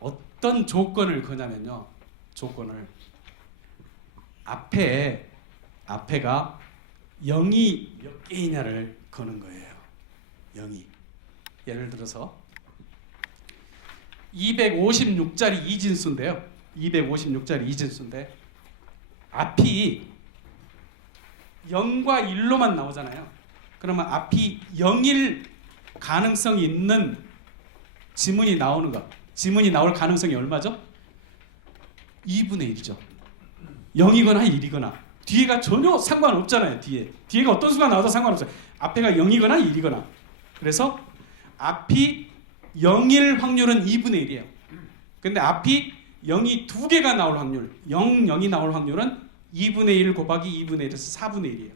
어떤 조건을 거냐면요. 조건을 앞에가 0이 몇 개이냐를 거는 거예요. 0이. 예를 들어서 256자리 이진수인데요. 256자리 이진수인데 앞이 0과 1로만 나오잖아요. 그러면 앞이 0일 가능성이 있는 지문이 나오는 것. 지문이 나올 가능성이 얼마죠? 2분의 1이죠. 0이거나 1이거나. 뒤에가 전혀 상관없잖아요. 뒤에가 어떤 수가 나와도 상관없어요. 앞에가 0이거나 1이거나. 그래서 앞이 0일 확률은 2분의 1이에요. 근데 앞이 0이 2개가 나올 확률, 0이 나올 확률은 2분의 1 곱하기 2분의 1에서 4분의 1이에요.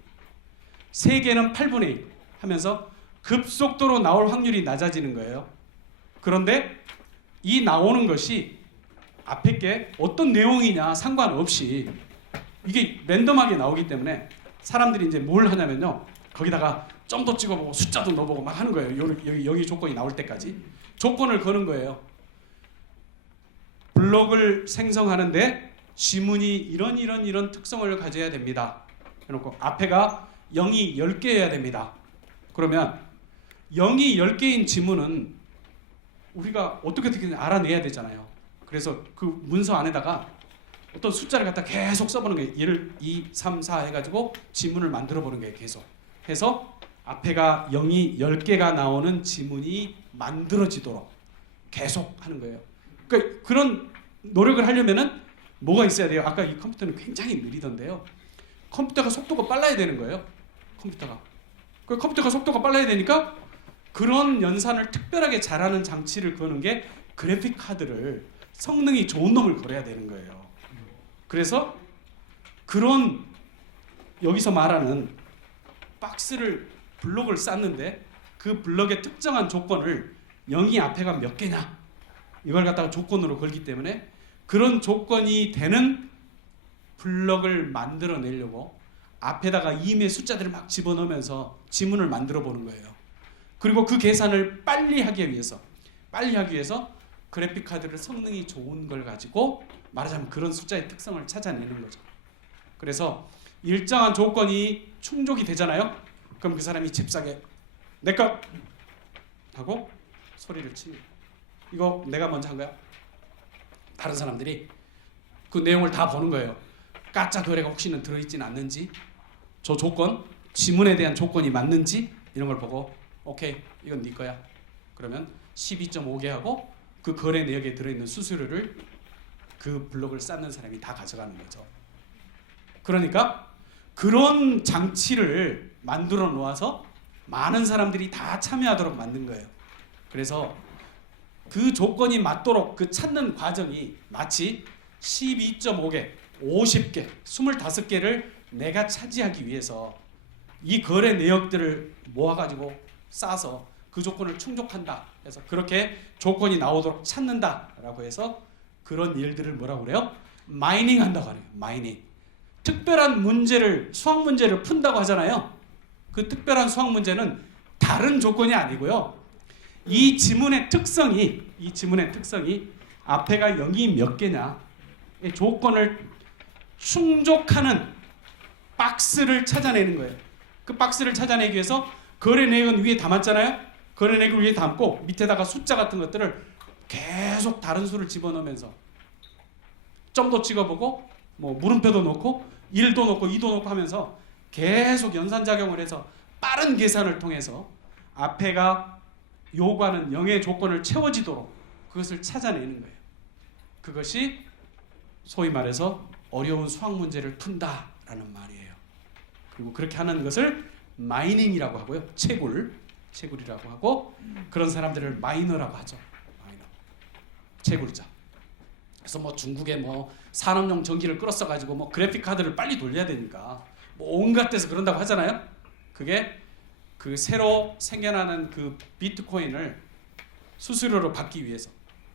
3개는 8분의 1 하면서 급속도로 나올 확률이 낮아지는 거예요. 그런데 이 나오는 것이 앞에 게 어떤 내용이냐 상관없이 이게 랜덤하게 나오기 때문에 사람들이 이제 뭘 하냐면요. 거기다가 점도 찍어보고 숫자도 넣어보고 막 하는 거예요. 여기 조건이 나올 때까지. 조건을 거는 거예요. 블록을 생성하는데 지문이 이런 특성을 가져야 됩니다. 해놓고 앞에가 0이 10개여야 됩니다. 그러면 0이 10개인 지문은 우리가 어떻게 알아내야 되잖아요. 그래서 그 문서 안에다가 어떤 숫자를 갖다 계속 써보는 거예요. 1, 2, 3, 4 해가지고 지문을 만들어 보는 거예요. 계속 해서 앞에가 0이 10개가 나오는 지문이 만들어지도록 계속 하는 거예요. 그러니까 그런 노력을 하려면은 뭐가 있어야 돼요? 아까 이 컴퓨터는 굉장히 느리던데요. 컴퓨터가 속도가 빨라야 되는 거예요. 컴퓨터가 속도가 빨라야 되니까 그런 연산을 특별하게 잘하는 장치를 거는 게 그래픽 카드를 성능이 좋은 놈을 걸어야 되는 거예요. 그래서 그런 여기서 말하는 박스를 블록을 쌓는데 그 블록의 특정한 조건을 0이 앞에가 몇 개냐 이걸 갖다가 조건으로 걸기 때문에 그런 조건이 되는 블록을 만들어내려고 앞에다가 임의 숫자들을 막 집어넣으면서 지문을 만들어 보는 거예요. 그리고 그 계산을 빨리 하기 위해서 그래픽 카드를 성능이 좋은 걸 가지고 말하자면 그런 숫자의 특성을 찾아내는 거죠. 그래서 일정한 조건이 충족이 되잖아요. 그럼 그 사람이 잽싸게 내꺼 하고 소리를 치는. 이거 내가 먼저 한 거야. 다른 사람들이 그 내용을 다 보는 거예요. 가짜 거래가 혹시는 들어있진 않는지, 저 조건, 지문에 대한 조건이 맞는지 이런 걸 보고 오케이 이건 네 거야. 그러면 12.5개 하고 그 거래 내역에 들어있는 수수료를 그 블록을 쌓는 사람이 다 가져가는 거죠. 그러니까 그런 장치를 만들어 놓아서 많은 사람들이 다 참여하도록 만든 거예요. 그래서 그 조건이 맞도록 그 찾는 과정이 마치 12.5개, 50개, 25개를 내가 차지하기 위해서 이 거래 내역들을 모아가지고 싸서 그 조건을 충족한다 해서 그렇게 조건이 나오도록 찾는다라고 해서 그런 일들을 뭐라고 그래요? 마이닝 한다고 하네요. 마이닝. 특별한 문제를 수학 문제를 푼다고 하잖아요. 그 특별한 수학 문제는 다른 조건이 아니고요. 이 지문의 특성이 앞에가 0이 몇 개냐 이 조건을 충족하는 박스를 찾아내는 거예요. 그 박스를 찾아내기 위해서 거래 내역은 위에 담았잖아요. 거래 내역을 위에 담고 밑에다가 숫자 같은 것들을 계속 다른 수를 집어넣으면서 점도 찍어보고 뭐 물음표도 넣고 1도 넣고 2도 넣고 하면서 계속 연산작용을 해서 빠른 계산을 통해서 앞에가 요구하는 0의 조건을 채워지도록 그것을 찾아내는 거예요. 그것이 소위 말해서 어려운 수학 문제를 푼다라는 말이에요. 그리고 그렇게 하는 것을 마이닝이라고 하고요. 채굴이라고 하고 그런 사람들을 마이너라고 하죠. 마이너. 채굴자. 그래서 뭐 중국에 뭐 산업용 전기를 끌어써 가지고 뭐 그래픽 카드를 빨리 돌려야 되니까 뭐 온갖 데서 그런다고 하잖아요. 그게 그 새로 생겨나는 그 비트코인을 수수료로 받기 위해서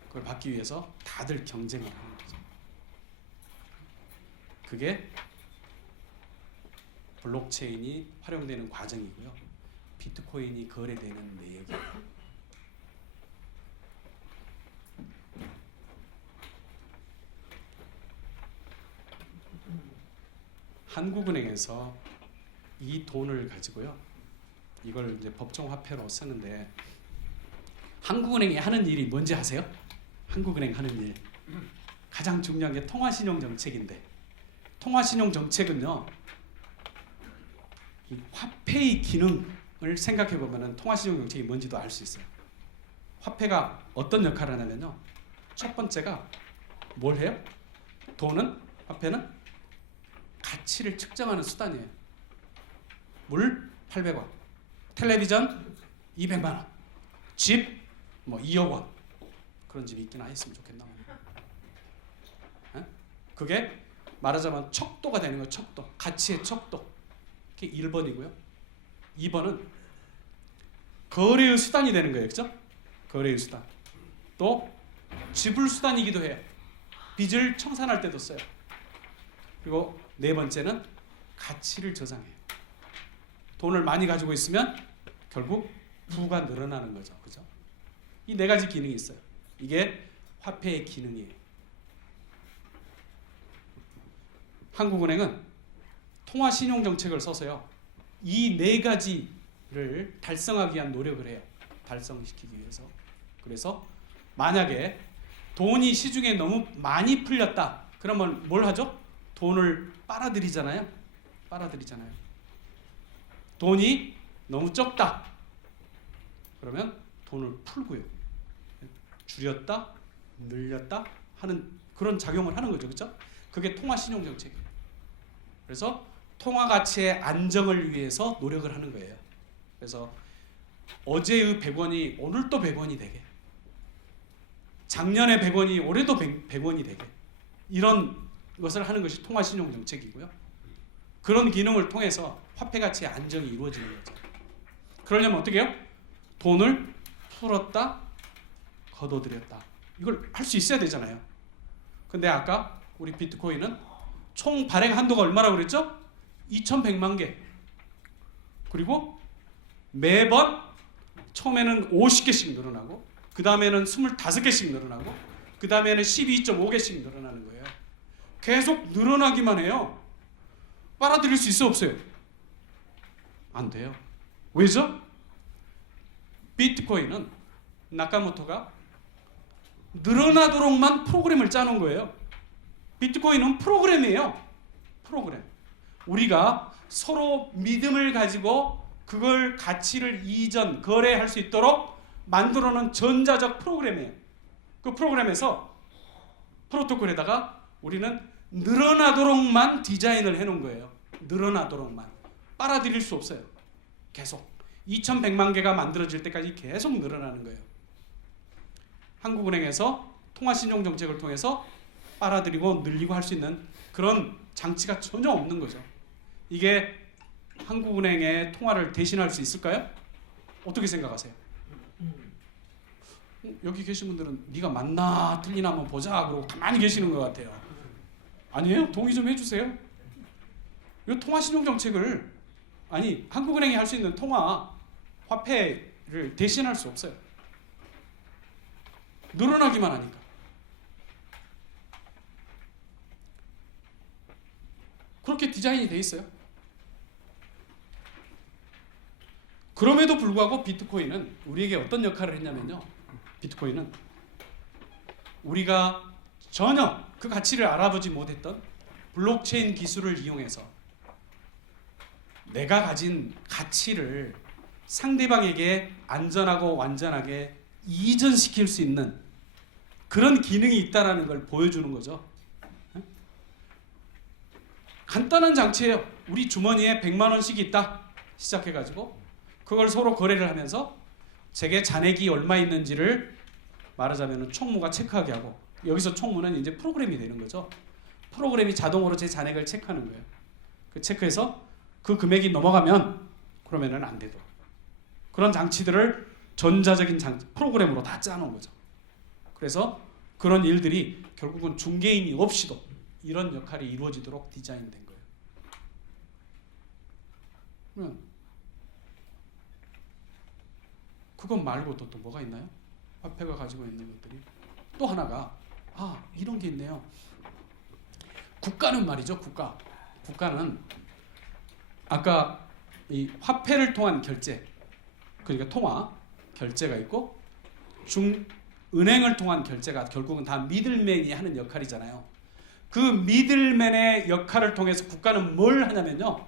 그걸 받기 위해서 다들 경쟁을 하는 거죠. 그게 블록체인이 활용되는 과정이고요. 비트코인이 거래되는 내역이에요. 한국은행에서 이 돈을 가지고요. 이걸 이제 법정 화폐로 쓰는데 한국은행이 하는 일이 뭔지 아세요? 한국은행 하는 일 가장 중요한 게 통화신용 정책인데 통화신용 정책은요. 이 화폐의 기능을 생각해 보면은 통화신용 정책이 뭔지도 알 수 있어요. 화폐가 어떤 역할을 하냐면요. 첫 번째가 뭘 해요? 화폐는 가치를 측정하는 수단이에요. 물 800원, 텔레비전 200만 원, 집 뭐 2억 원. 그런 집이 있긴 했으면 좋겠나. 그게 말하자면 척도가 되는 거예요. 척도. 가치의 척도. 그게 1번이고요. 2번은 거래의 수단이 되는 거예요. 그렇죠? 거래의 수단. 또 지불 수단이기도 해요. 빚을 청산할 때도 써요. 그리고 네 번째는 가치를 저장해요. 돈을 많이 가지고 있으면 결국 부가 늘어나는 거죠. 그죠? 이 네 가지 기능이 있어요. 이게 화폐의 기능이에요. 한국은행은 통화신용정책을 써서요. 이 네 가지를 달성하기 위한 노력을 해요. 달성시키기 위해서. 그래서 만약에 돈이 시중에 너무 많이 풀렸다. 그러면 뭘 하죠? 돈을 빨아들이잖아요. 돈이 너무 적다. 그러면 돈을 풀고요. 줄였다, 늘렸다 하는 그런 작용을 하는 거죠. 그렇죠? 그게 통화신용정책이에요. 그래서 통화가치의 안정을 위해서 노력을 하는 거예요. 그래서 어제의 100원이 오늘 또 100원이 되게 작년에 100원이 올해도 100원이 되게 이런 것을 하는 것이 통화신용정책이고요. 그런 기능을 통해서 화폐 가치의 안정이 이루어지는 거죠. 그러려면 어떻게 해요? 돈을 풀었다 걷어들였다 이걸 할 수 있어야 되잖아요. 근데 아까 우리 비트코인은 총 발행 한도가 얼마라고 그랬죠? 2100만 개. 그리고 매번 처음에는 50개씩 늘어나고 그 다음에는 25개씩 늘어나고 그 다음에는 12.5개씩 늘어나는 거예요. 계속 늘어나기만 해요. 빨아들일 수 있어 없어요? 안 돼요. 왜죠? 비트코인은 나카모토가 늘어나도록만 프로그램을 짜놓은 거예요. 비트코인은 프로그램이에요. 프로그램. 우리가 서로 믿음을 가지고 그걸 가치를 이전, 거래할 수 있도록 만들어놓은 전자적 프로그램이에요. 그 프로그램에서 프로토콜에다가 우리는 늘어나도록만 디자인을 해놓은 거예요. 늘어나도록만. 빨아들일 수 없어요. 계속. 2100만 개가 만들어질 때까지 계속 늘어나는 거예요. 한국은행에서 통화신용정책을 통해서 빨아들이고 늘리고 할 수 있는 그런 장치가 전혀 없는 거죠. 이게 한국은행의 통화를 대신할 수 있을까요? 어떻게 생각하세요? 여기 계신 분들은 네가 맞나 틀리나 한번 보자 그러고 가만히 계시는 것 같아요. 아니에요? 동의 좀 해주세요. 이 통화신용정책을 한국은행이 할 수 있는 통화 화폐를 대신할 수 없어요. 늘어나기만 하니까. 그렇게 디자인이 돼 있어요. 그럼에도 불구하고 비트코인은 우리에게 어떤 역할을 했냐면요. 비트코인은 우리가 전혀 그 가치를 알아보지 못했던 블록체인 기술을 이용해서 내가 가진 가치를 상대방에게 안전하고 완전하게 이전시킬 수 있는 그런 기능이 있다는 걸 보여주는 거죠. 간단한 장치예요. 우리 주머니에 100만 원씩이 있다 시작해가지고 그걸 서로 거래를 하면서 제게 잔액이 얼마 있는지를 말하자면 총무가 체크하게 하고 여기서 총무는 이제 프로그램이 되는 거죠. 프로그램이 자동으로 제 잔액을 체크하는 거예요. 그 체크해서 그 금액이 넘어가면 그러면은 안 되도록 그런 장치들을 전자적인 프로그램으로 다 짜놓은 거죠. 그래서 그런 일들이 결국은 중개인이 없이도 이런 역할이 이루어지도록 디자인된 거예요. 그것 말고도 또 뭐가 있나요? 화폐가 가지고 있는 것들이 또 하나가 이런 게 있네요. 국가는 말이죠. 국가는 아까 이 화폐를 통한 결제 그러니까 통화 결제가 있고 은행을 통한 결제가 결국은 다 미들맨이 하는 역할이잖아요. 그 미들맨의 역할을 통해서 국가는 뭘 하냐면요.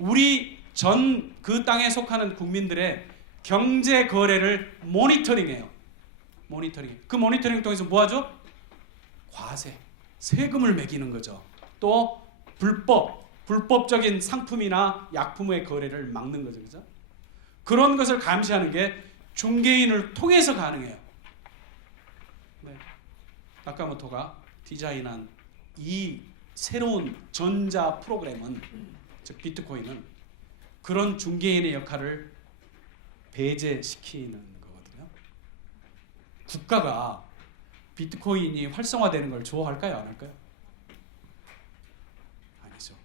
우리 전 그 땅에 속하는 국민들의 경제 거래를 모니터링해요. 그 모니터링을 통해서 뭐 하죠? 과세, 세금을 매기는 거죠. 또 불법적인 상품이나 약품의 거래를 막는 거죠. 그죠? 그런 것을 감시하는 게 중개인을 통해서 가능해요. 네. 나카모토가 디자인한 이 새로운 전자 프로그램은 즉 비트코인은 그런 중개인의 역할을 배제시키는 거거든요. 국가가 비트코인이 활성화되는 걸 좋아할까요? 안 할까요? 아니죠.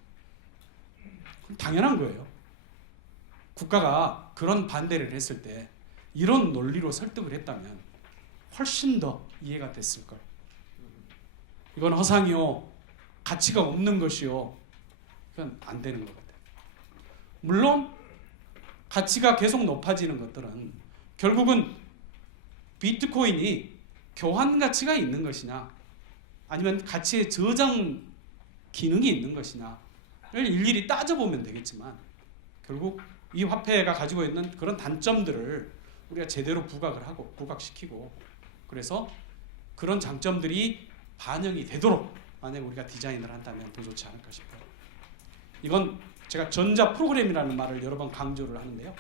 그럼 당연한 거예요. 국가가 그런 반대를 했을 때 이런 논리로 설득을 했다면 훨씬 더 이해가 됐을 걸. 이건 허상이요. 가치가 없는 것이요. 그건 안 되는 것 같아요. 물론 가치가 계속 높아지는 것들은 결국은 비트코인이 교환 가치가 있는 것이냐 아니면 가치의 저장 기능이 있는 것이냐를 일일이 따져보면 되겠지만 결국 이 화폐가 가지고 있는 그런 단점들을 우리가 제대로 부각시키고 그래서 그런 장점들이 반영이 되도록 만약 우리가 디자인을 한다면 더 좋지 않을까 싶어요. 이건 제가 전자 프로그램이라는 말을 여러 번 강조를 하는데요.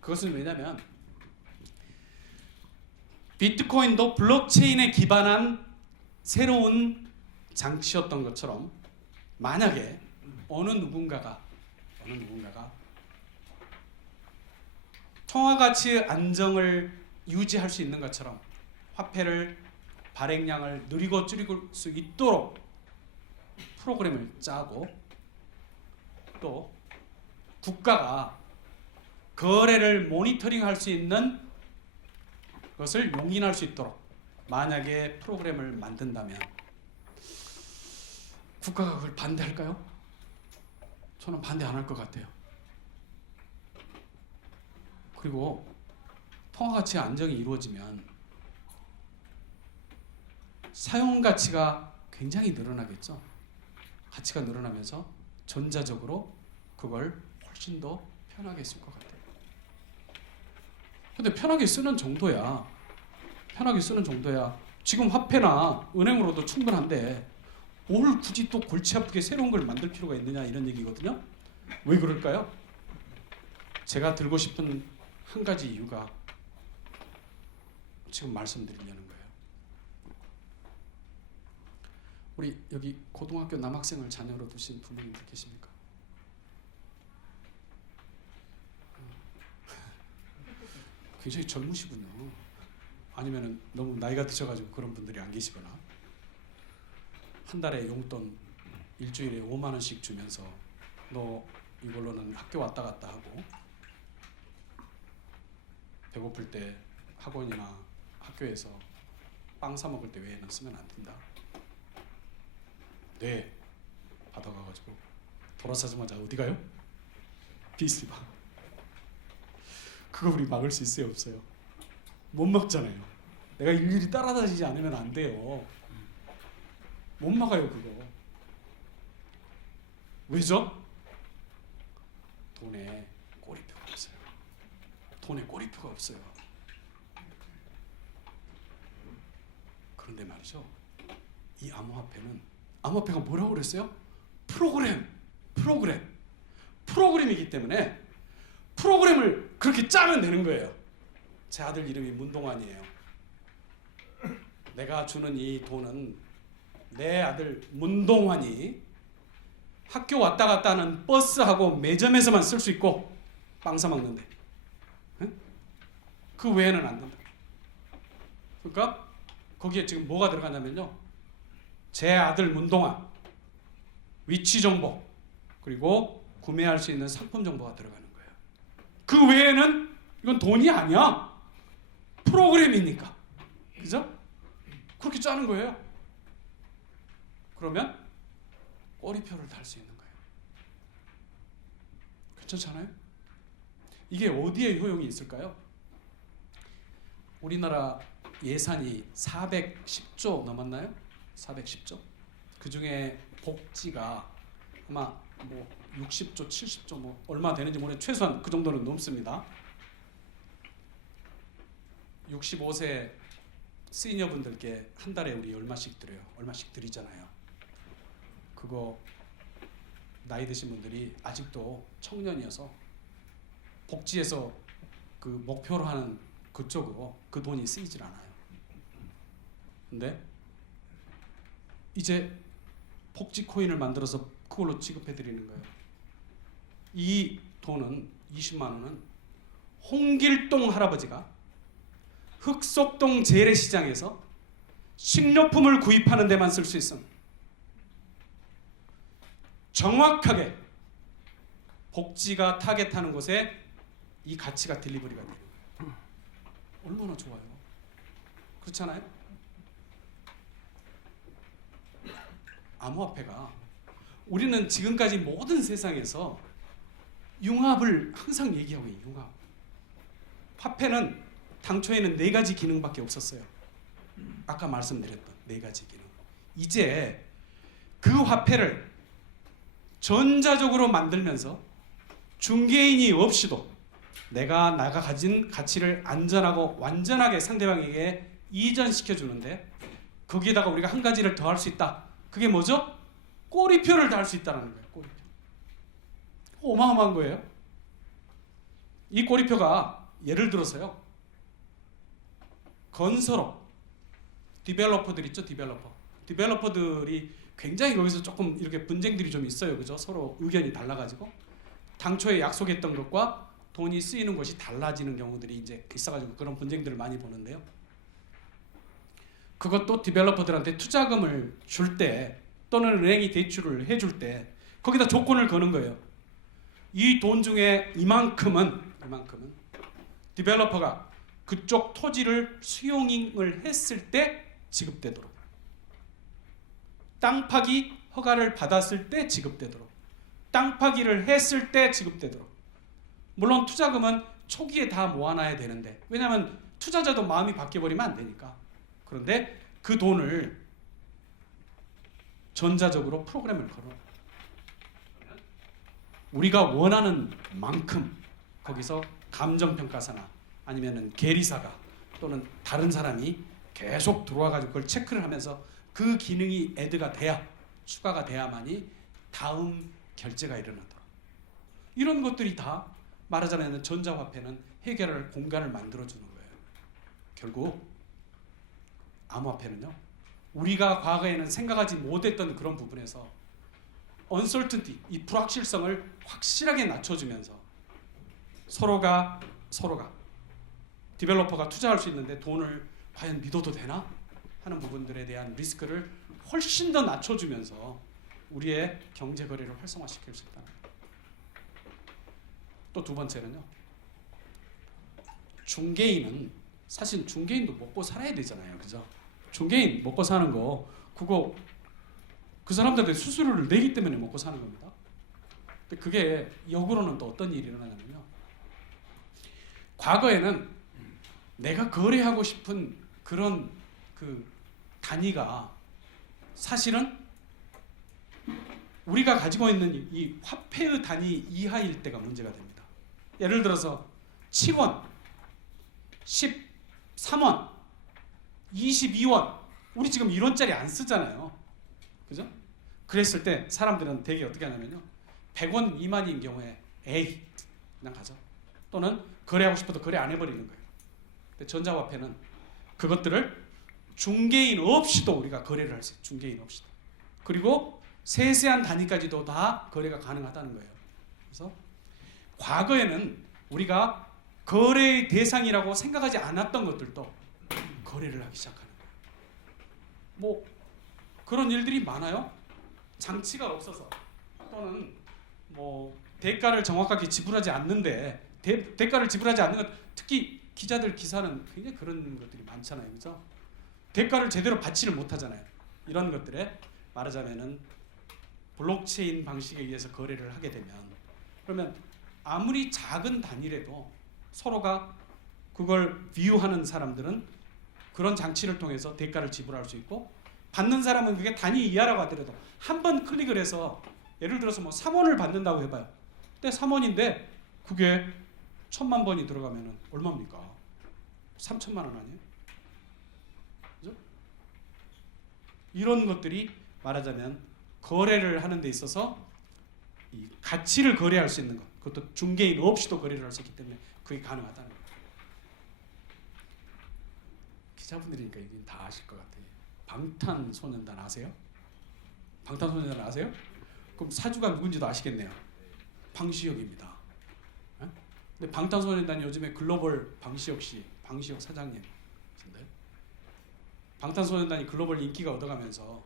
그것은 왜냐하면 비트코인도 블록체인에 기반한 새로운 장치였던 것처럼 만약에 어느 누군가가 통화가치의 안정을 유지할 수 있는 것처럼 화폐를 발행량을 느리고 줄일 수 있도록 프로그램을 짜고 또 국가가 거래를 모니터링할 수 있는 것을 용인할 수 있도록 만약에 프로그램을 만든다면 국가가 그걸 반대할까요? 저는 반대 안 할 것 같아요. 그리고 통화가치 안정이 이루어지면 사용가치가 굉장히 늘어나겠죠. 가치가 늘어나면서 전자적으로 그걸 훨씬 더 편하게 쓸 것 같아요. 근데 편하게 쓰는 정도야. 지금 화폐나 은행으로도 충분한데 뭘 굳이 또 골치 아프게 새로운 걸 만들 필요가 있느냐 이런 얘기거든요. 왜 그럴까요? 제가 들고 싶은 한 가지 이유가 지금 말씀드리려는 거예요. 우리 여기 고등학교 남학생을 자녀로 두신 부모님들 계십니까? 굉장히 젊으시군요. 아니면 너무 나이가 드셔가지고 그런 분들이 안 계시거나 한 달에 용돈 일주일에 5만 원씩 주면서 너 이걸로는 학교 왔다 갔다 하고 배고플 때 학원이나 학교에서 빵 사 먹을 때 외에는 쓰면 안 된다. 네, 받아가가지고 돌아서자마자 어디 가요? PC방. 그거 우리 막을 수 있어요, 없어요? 못 막잖아요. 내가 일일이 따라다니지 않으면 안 돼요. 못 막아요, 그거. 왜죠? 돈에 꼬리표가 없어요. 그런데 말이죠. 이 암호화폐가 뭐라고 그랬어요? 프로그램이기 때문에 프로그램을 그렇게 짜면 되는 거예요. 제 아들 이름이 문동환이에요. 내가 주는 이 돈은 내 아들 문동환이 학교 왔다 갔다 하는 버스하고 매점에서만 쓸 수 있고 빵 사 먹는데 그 외에는 안 된다. 그러니까 거기에 지금 뭐가 들어가냐면요. 제 아들 문동환 위치 정보 그리고 구매할 수 있는 상품 정보가 들어가는 거예요. 그 외에는 이건 돈이 아니야. 프로그램이니까. 그죠? 그렇게 짜는 거예요. 그러면 꼬리표를 달 수 있는 거예요. 괜찮잖아요? 이게 어디에 효용이 있을까요? 우리나라 예산이 410조 넘었나요? 410조? 그 중에 복지가 아마 뭐 60조, 70조 뭐 얼마 되는지 모르겠는데 최소한 그 정도는 넘습니다. 65세 시니어분들께 한 달에 우리 얼마씩 드려요? 얼마씩 드리잖아요. 그거 나이 드신 분들이 아직도 청년이어서 복지에서 그 목표로 하는 그쪽으로 그 돈이 쓰이질 않아요. 근데 이제 복지 코인을 만들어서 그걸로 지급해 드리는 거예요. 이 돈은 20만 원은 홍길동 할아버지가 흑석동 재래시장에서 식료품을 구입하는 데만 쓸 수 있음. 정확하게 복지가 타겟하는 곳에 이 가치가 딜리버리가 돼요. 얼마나 좋아요. 그렇잖아요? 암호화폐가 우리는 지금까지 모든 세상에서 융합을 항상 얘기하고 있어요. 융합. 화폐는 당초에는 4가지 기능밖에 없었어요. 아까 말씀드렸던 4가지 기능. 이제 그 화폐를 전자적으로 만들면서 중개인이 없이도 내가 가진 가치를 안전하고 완전하게 상대방에게 이전시켜 주는데 거기에다가 우리가 한 가지를 더 할 수 있다. 그게 뭐죠? 꼬리표를 달 수 있다는 거예요. 꼬리표. 어마어마한 거예요. 이 꼬리표가 예를 들어서요. 건설업, 디벨로퍼들 있죠, 디벨로퍼들이 굉장히 여기서 조금 이렇게 분쟁들이 좀 있어요, 그죠? 서로 의견이 달라가지고 당초에 약속했던 것과 돈이 쓰이는 것이 달라지는 경우들이 이제 있어가지고 그런 분쟁들을 많이 보는데요. 그것도 디벨로퍼들한테 투자금을 줄 때 또는 은행이 대출을 해줄 때 거기다 조건을 거는 거예요. 이 돈 중에 이만큼은 디벨로퍼가 그쪽 토지를 수용을 했을 때 지급되도록, 땅 파기 허가를 받았을 때 지급되도록, 땅 파기를 했을 때 지급되도록. 물론 투자금은 초기에 다 모아놔야 되는데, 왜냐하면 투자자도 마음이 바뀌어버리면 안 되니까. 그런데 그 돈을 전자적으로 프로그램을 걸어 우리가 원하는 만큼 거기서 감정평가사나 아니면은 계리사가 또는 다른 사람이 계속 들어와가지고 그걸 체크를 하면서 그 기능이 애드가 돼야, 추가가 돼야만이 다음 결제가 일어나도록. 이런 것들이 다 말하자면 전자화폐는 해결할 공간을 만들어주는 거예요. 결국 암호화폐는요, 우리가 과거에는 생각하지 못했던 그런 부분에서 uncertainty, 이 불확실성을 확실하게 낮춰주면서 서로가 디벨로퍼가 투자할 수 있는데 돈을 과연 믿어도 되나 하는 부분들에 대한 리스크를 훨씬 더 낮춰주면서 우리의 경제 거래를 활성화시킬 수 있다. 또 두 번째는요, 중개인은 사실 중개인도 먹고 살아야 되잖아요, 그죠? 중개인 먹고 사는 거 그거 그 사람들한테 수수료를 내기 때문에 먹고 사는 겁니다. 근데 그게 역으로는 또 어떤 일이 일어나냐면요, 과거에는 내가 거래하고 싶은 그런 그 단위가 사실은 우리가 가지고 있는 이 화폐의 단위 이하일 때가 문제가 됩니다. 예를 들어서 7원, 13원, 22원, 우리 지금 1원짜리 안 쓰잖아요, 그죠? 그랬을 때 사람들은 되게 어떻게 하냐면요, 100원 미만인 경우에 에이 그냥 가죠. 또는 거래하고 싶어도 거래 안 해버리는 거예요. 근데 전자화폐는 그것들을 중개인 없이도 우리가 거래를 할 수 있어요. 중개인 없이도. 그리고 세세한 단위까지도 다 거래가 가능하다는 거예요. 그래서 과거에는 우리가 거래의 대상이라고 생각하지 않았던 것들도 거래를 하기 시작하는 거예요. 뭐 그런 일들이 많아요. 장치가 없어서 또는 뭐 대가를 정확하게 지불하지 않는데 대가를 지불하지 않는 것, 특히 기자들 기사는 굉장히 그런 것들이 많잖아요, 그죠? 대가를 제대로 받지를 못하잖아요. 이런 것들에 말하자면은 블록체인 방식에 의해서 거래를 하게 되면, 그러면 아무리 작은 단위라도 서로가 그걸 비유하는 사람들은 그런 장치를 통해서 대가를 지불할 수 있고, 받는 사람은 그게 단위 이하라고 하더라도 한 번 클릭을 해서 예를 들어서 뭐 3원을 받는다고 해봐요. 근데 3원인데 그게 1000만 번이 들어가면 얼마입니까? 3천만 원 아니에요? 그죠? 이런 것들이 말하자면 거래를 하는 데 있어서 이 가치를 거래할 수 있는 것, 그것도 중개인 없이도 거래를 할 수 있기 때문에 그게 가능하다는 거예요. 기자분들이니까 이건 다 아실 것 같아요. 방탄소년단 아세요? 방탄소년단 아세요? 그럼 사주가 누군지도 아시겠네요. 방시혁입니다. 네? 근데 방탄소년단이 요즘에 글로벌 방시혁 씨, 방시혁 사장님 같은데, 방탄소년단이 글로벌 인기가 얻어가면서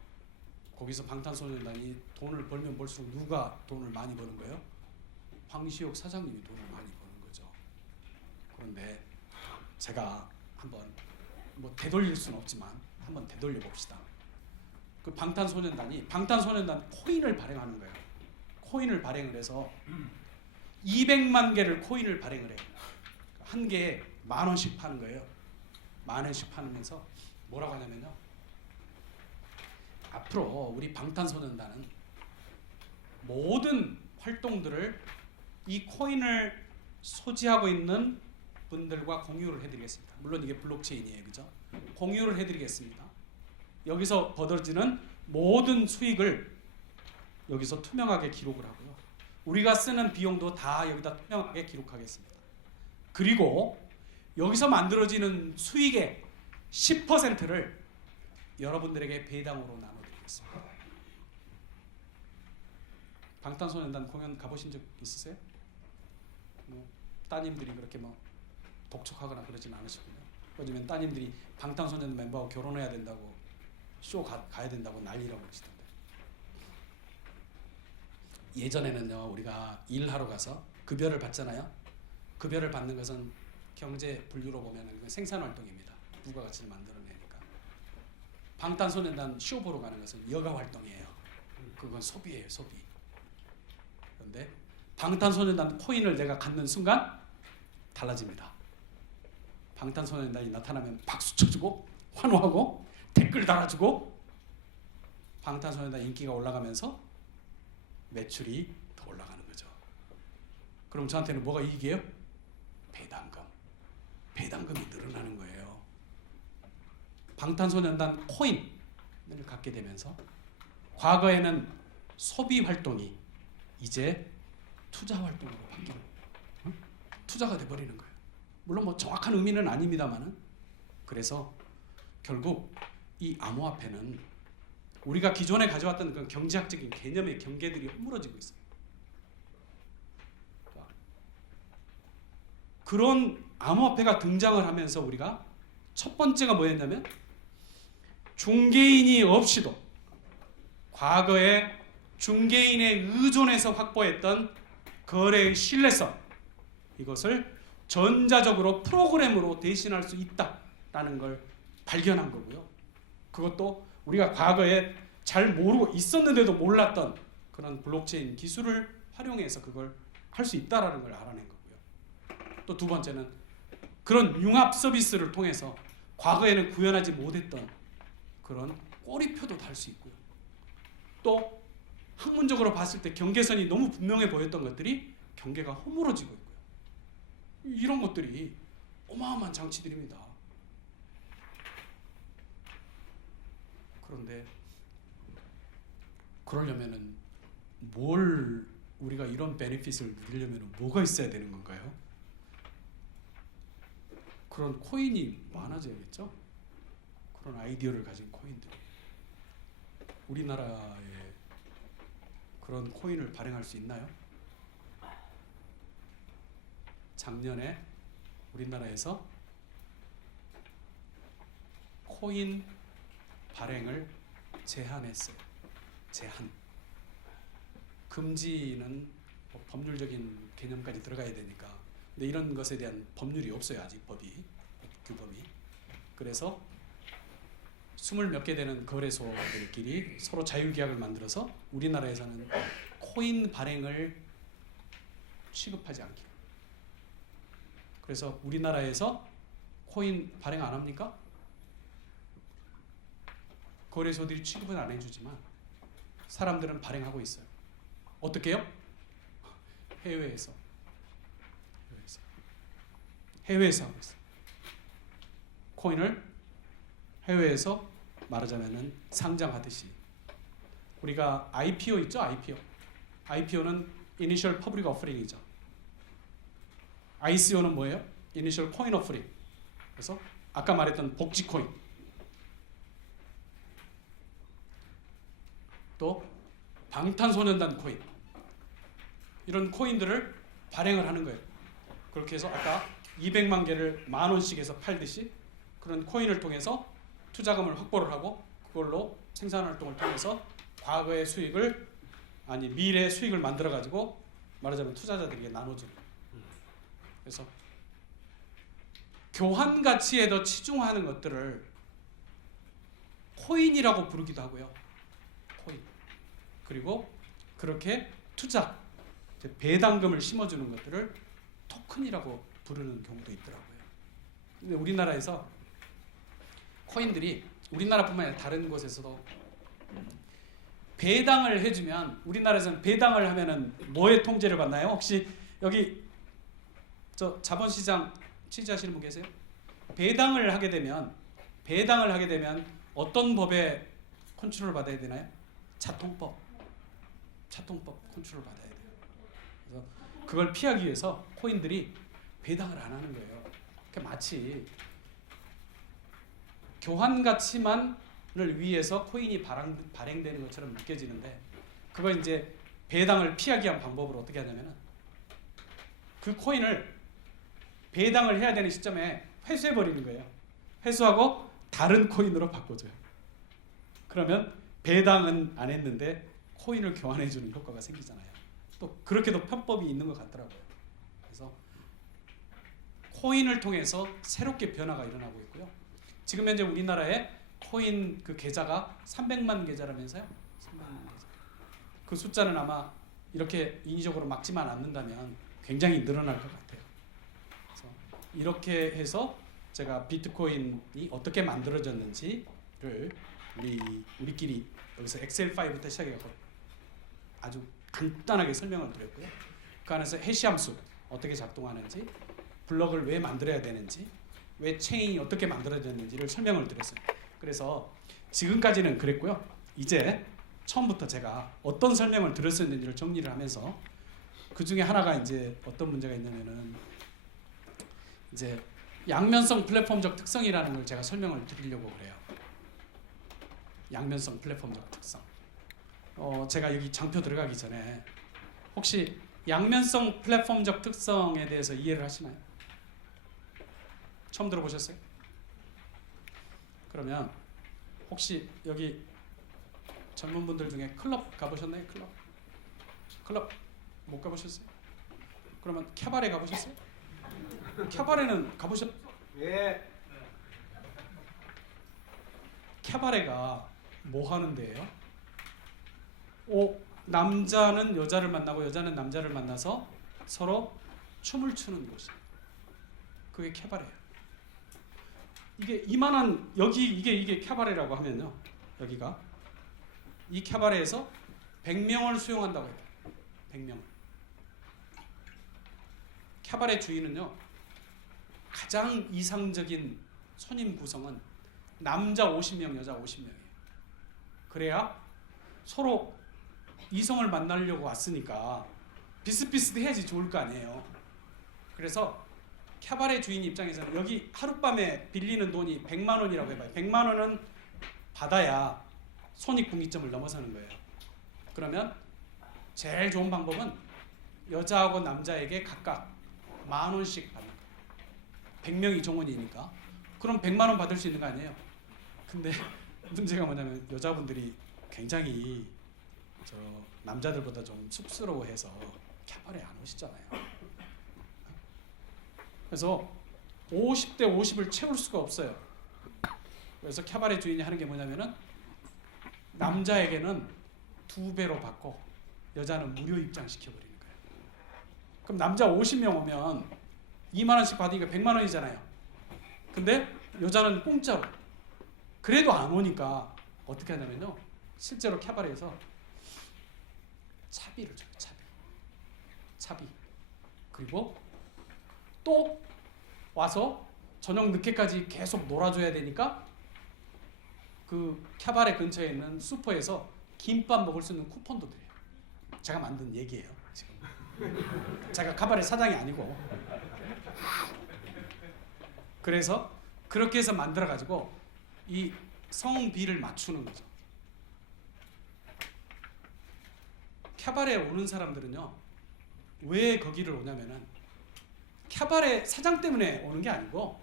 거기서 방탄소년단이 돈을 벌면 벌수록 누가 돈을 많이 버는 거예요? 방시혁 사장님이 돈을 많이 버는 거죠. 그런데 제가 한번 뭐 되돌릴 수는 없지만 한번 되돌려 봅시다. 그 방탄소년단 코인을 발행하는 거예요. 코인을 발행을 해서 200만 개를 코인을 발행을 해요. 한 개에 10,000원씩 파는 거예요. 10,000원씩 파면서 뭐라고 하냐면요, 앞으로 우리 방탄소년단은 모든 활동들을 이 코인을 소지하고 있는 분들과 공유를 해드리겠습니다. 물론 이게 블록체인이에요, 그죠? 공유를 해드리겠습니다. 여기서 벌어지는 모든 수익을 여기서 투명하게 기록을 하고요. 우리가 쓰는 비용도 다 여기다 투명하게 기록하겠습니다. 그리고 여기서 만들어지는 수익의 10%를 여러분들에게 배당으로 나눠드리겠습니다. 방탄소년단 공연 가보신 적 있으세요? 뭐 따님들이 그렇게 뭐 독촉하거나 그러진 않으시고요. 왜냐면 따님들이 방탄소년단 멤버하고 결혼해야 된다고 쇼 가야 된다고 난리라고 그러시던데. 예전에는요, 우리가 일하러 가서 급여를 받잖아요. 급여를 받는 것은 경제 분류로 보면 생산활동입니다. 부가가치를 만들어내니까. 방탄소년단 쇼 보러 가는 것은 여가활동이에요. 그건 소비예요, 소비. 그런데 방탄소년단 코인을 내가 갖는 순간 달라집니다. 방탄소년단이 나타나면 박수 쳐주고 환호하고 댓글 달아주고 방탄소년단 인기가 올라가면서 매출이 더 올라가는 거죠. 그럼 저한테는 뭐가 이익이에요? 배당금. 배당금이 늘어나는 거예요. 방탄소년단 코인을 갖게 되면서 과거에는 소비 활동이 이제 투자 활동으로 바뀌는, 투자가 돼버리는 거예요. 물론 뭐 정확한 의미는 아닙니다만은. 그래서 결국 이 암호화폐는 우리가 기존에 가져왔던 그 경제학적인 개념의 경계들이 허물어지고 있어요. 그런 암호화폐가 등장을 하면서 우리가 첫 번째가 뭐였냐면 중개인이 없이도 과거에 중개인에 의존해서 확보했던 거래의 신뢰성, 이것을 전자적으로 프로그램으로 대신할 수 있다라는 걸 발견한 거고요. 그것도 우리가 과거에 잘 모르고 있었는데도 몰랐던 그런 블록체인 기술을 활용해서 그걸 할 수 있다라는 걸 알아낸 거고요. 또 두 번째는 그런 융합 서비스를 통해서 과거에는 구현하지 못했던 그런 꼬리표도 달 수 있고요. 또 학문적으로 봤을 때 경계선이 너무 분명해 보였던 것들이 경계가 허물어지고 있고요. 이런 것들이 어마어마한 장치들입니다. 그런데 그러려면은 뭘, 우리가 이런 베네핏을 누리려면 뭐가 있어야 되는 건가요? 그런 코인이 많아져야겠죠? 그런 아이디어를 가진 코인들이. 우리나라에 그런 코인을 발행할 수 있나요? 작년에 우리나라에서 코인 발행을 제한했어요. 제한. 금지는 뭐 법률적인 개념까지 들어가야 되니까. 근데 이런 것에 대한 법률이 없어요. 아직 법이, 규범이. 그래서 20몇 개 되는 거래소들끼리 서로 자율계약을 만들어서 우리나라에서는 코인 발행을 취급하지 않기로. 그래서 우리나라에서 코인 발행 안 합니까? 거래소들이 취급은 안 해주지만 사람들은 발행하고 있어요. 어떻게 해요? 해외에서 하고 있어요. 코인을 해외에서 말하자면은 상장하듯이. 우리가 IPO 있죠? IPO는 Initial Public Offering이죠. ICO는 뭐예요? Initial Coin Offering. 그래서 아까 말했던 복지 코인, 또 방탄소년단 코인, 이런 코인들을 발행을 하는 거예요. 그렇게 해서 아까 200만 개를 10,000원씩 해서 팔듯이 그런 코인을 통해서 투자금을 확보를 하고 그걸로 생산활동을 통해서 과거의 수익을, 아니 미래의 수익을 만들어 가지고 말하자면 투자자들에게 나눠주는. 그래서 교환 가치에 더 치중하는 것들을 코인이라고 부르기도 하고요. 코인. 그리고 그렇게 투자, 배당금을 심어주는 것들을 토큰이라고 부르는 경우도 있더라고요. 근데 우리나라에서 코인들이, 우리나라뿐만 아니라 다른 곳에서도 배당을 해주면, 우리나라에서는 배당을 하면은 뭐의 통제를 받나요? 혹시 여기 저 자본시장 취재하시는 분 계세요? 배당을 하게 되면 어떤 법에 컨트롤을 받아야 되나요? 차통법 컨트롤을 받아야 돼요. 그래서 그걸 피하기 위해서 코인들이 배당을 안 하는 거예요. 그러니까 마치 교환 가치만을 위해서 코인이 발행되는 것처럼 느껴지는데, 그걸 이제 배당을 피하기 위한 방법으로 어떻게 하냐면은 그 코인을 배당을 해야 되는 시점에 회수해 버리는 거예요. 회수하고 다른 코인으로 바꿔줘요. 그러면 배당은 안 했는데 코인을 교환해 주는 효과가 생기잖아요. 또 그렇게도 편법이 있는 것 같더라고요. 그래서 코인을 통해서 새롭게 변화가 일어나고 있고요. 지금 현재 우리나라에 코인 그 계좌가 300만 계좌라면서요? 300만 계좌. 그 숫자는 아마 이렇게 인위적으로 막지만 않는다면 굉장히 늘어날 것 같아요. 그래서 이렇게 해서 제가 비트코인이 어떻게 만들어졌는지를 우리끼리 여기서 엑셀 파일부터 시작해서 아주 간단하게 설명을 드렸고요. 그 안에서 해시 함수 어떻게 작동하는지, 블록을 왜 만들어야 되는지, 왜 체인이 어떻게 만들어졌는지를 설명을 드렸어요. 그래서 지금까지는 그랬고요. 이제 처음부터 제가 어떤 설명을 드렸었는지를 정리를 하면서 그 중에 하나가 이제 어떤 문제가 있냐면은 이제 양면성 플랫폼적 특성이라는 걸 제가 설명을 드리려고 그래요. 양면성 플랫폼적 특성. 제가 여기 장표 들어가기 전에 혹시 양면성 플랫폼적 특성에 대해서 이해를 하시나요? 처음 들어보셨어요? 그러면 혹시 여기 젊은 분들 중에 클럽 가보셨나요? 클럽 못 가보셨어요? 그러면 캐바레 가보셨어요? 캐바레는 가보셨? 예. 캐바레가 뭐 하는 데예요? 남자는 여자를 만나고 여자는 남자를 만나서 서로 춤을 추는 곳이에요. 그게 캐바레예요. 이게 이만한 이게 캐바레라고 하면요. 여기가 이 캐바레에서 100명을 수용한다고 해요. 100명. 캐바레 주인은요. 가장 이상적인 손님 구성은 남자 50명, 여자 50명이에요. 그래야 서로 이성을 만나려고 왔으니까 비슷비슷해야지 좋을 거 아니에요. 그래서 캐바레 주인 입장에서는 여기 하룻밤에 빌리는 돈이 100만 원이라고 해봐요. 100만 원은 받아야 손익분기점을 넘어서는 거예요. 그러면 제일 좋은 방법은 여자하고 남자에게 각각 10,000원씩 받는 거예요. 100명이 종원이니까. 그럼 100만 원 받을 수 있는 거 아니에요? 근데 문제가 뭐냐면 여자분들이 굉장히 남자들보다 좀 쑥스러워해서 캐바레 안 오시잖아요. 그래서 50대 50을 채울 수가 없어요. 그래서 캐바레 주인이 하는 게 뭐냐면은 남자에게는 2배로 받고 여자는 무료 입장시켜버리는 거예요. 그럼 남자 50명 오면 2만 원씩 받으니까 100만 원이잖아요. 근데 여자는 공짜로. 그래도 안 오니까 어떻게 하냐면요. 실제로 캐바레에서 차비를 줘요. 차비. 그리고 또 와서 저녁 늦게까지 계속 놀아줘야 되니까 그 캐바레 근처에 있는 슈퍼에서 김밥 먹을 수 있는 쿠폰도 드려요. 제가 만든 얘기예요. 지금 제가 캐바레 사장이 아니고. 그래서 그렇게 해서 만들어가지고 이 성비를 맞추는 거죠. 캐바레에 오는 사람들은요. 왜 거기를 오냐면은 캐바레 사장 때문에 오는 게 아니고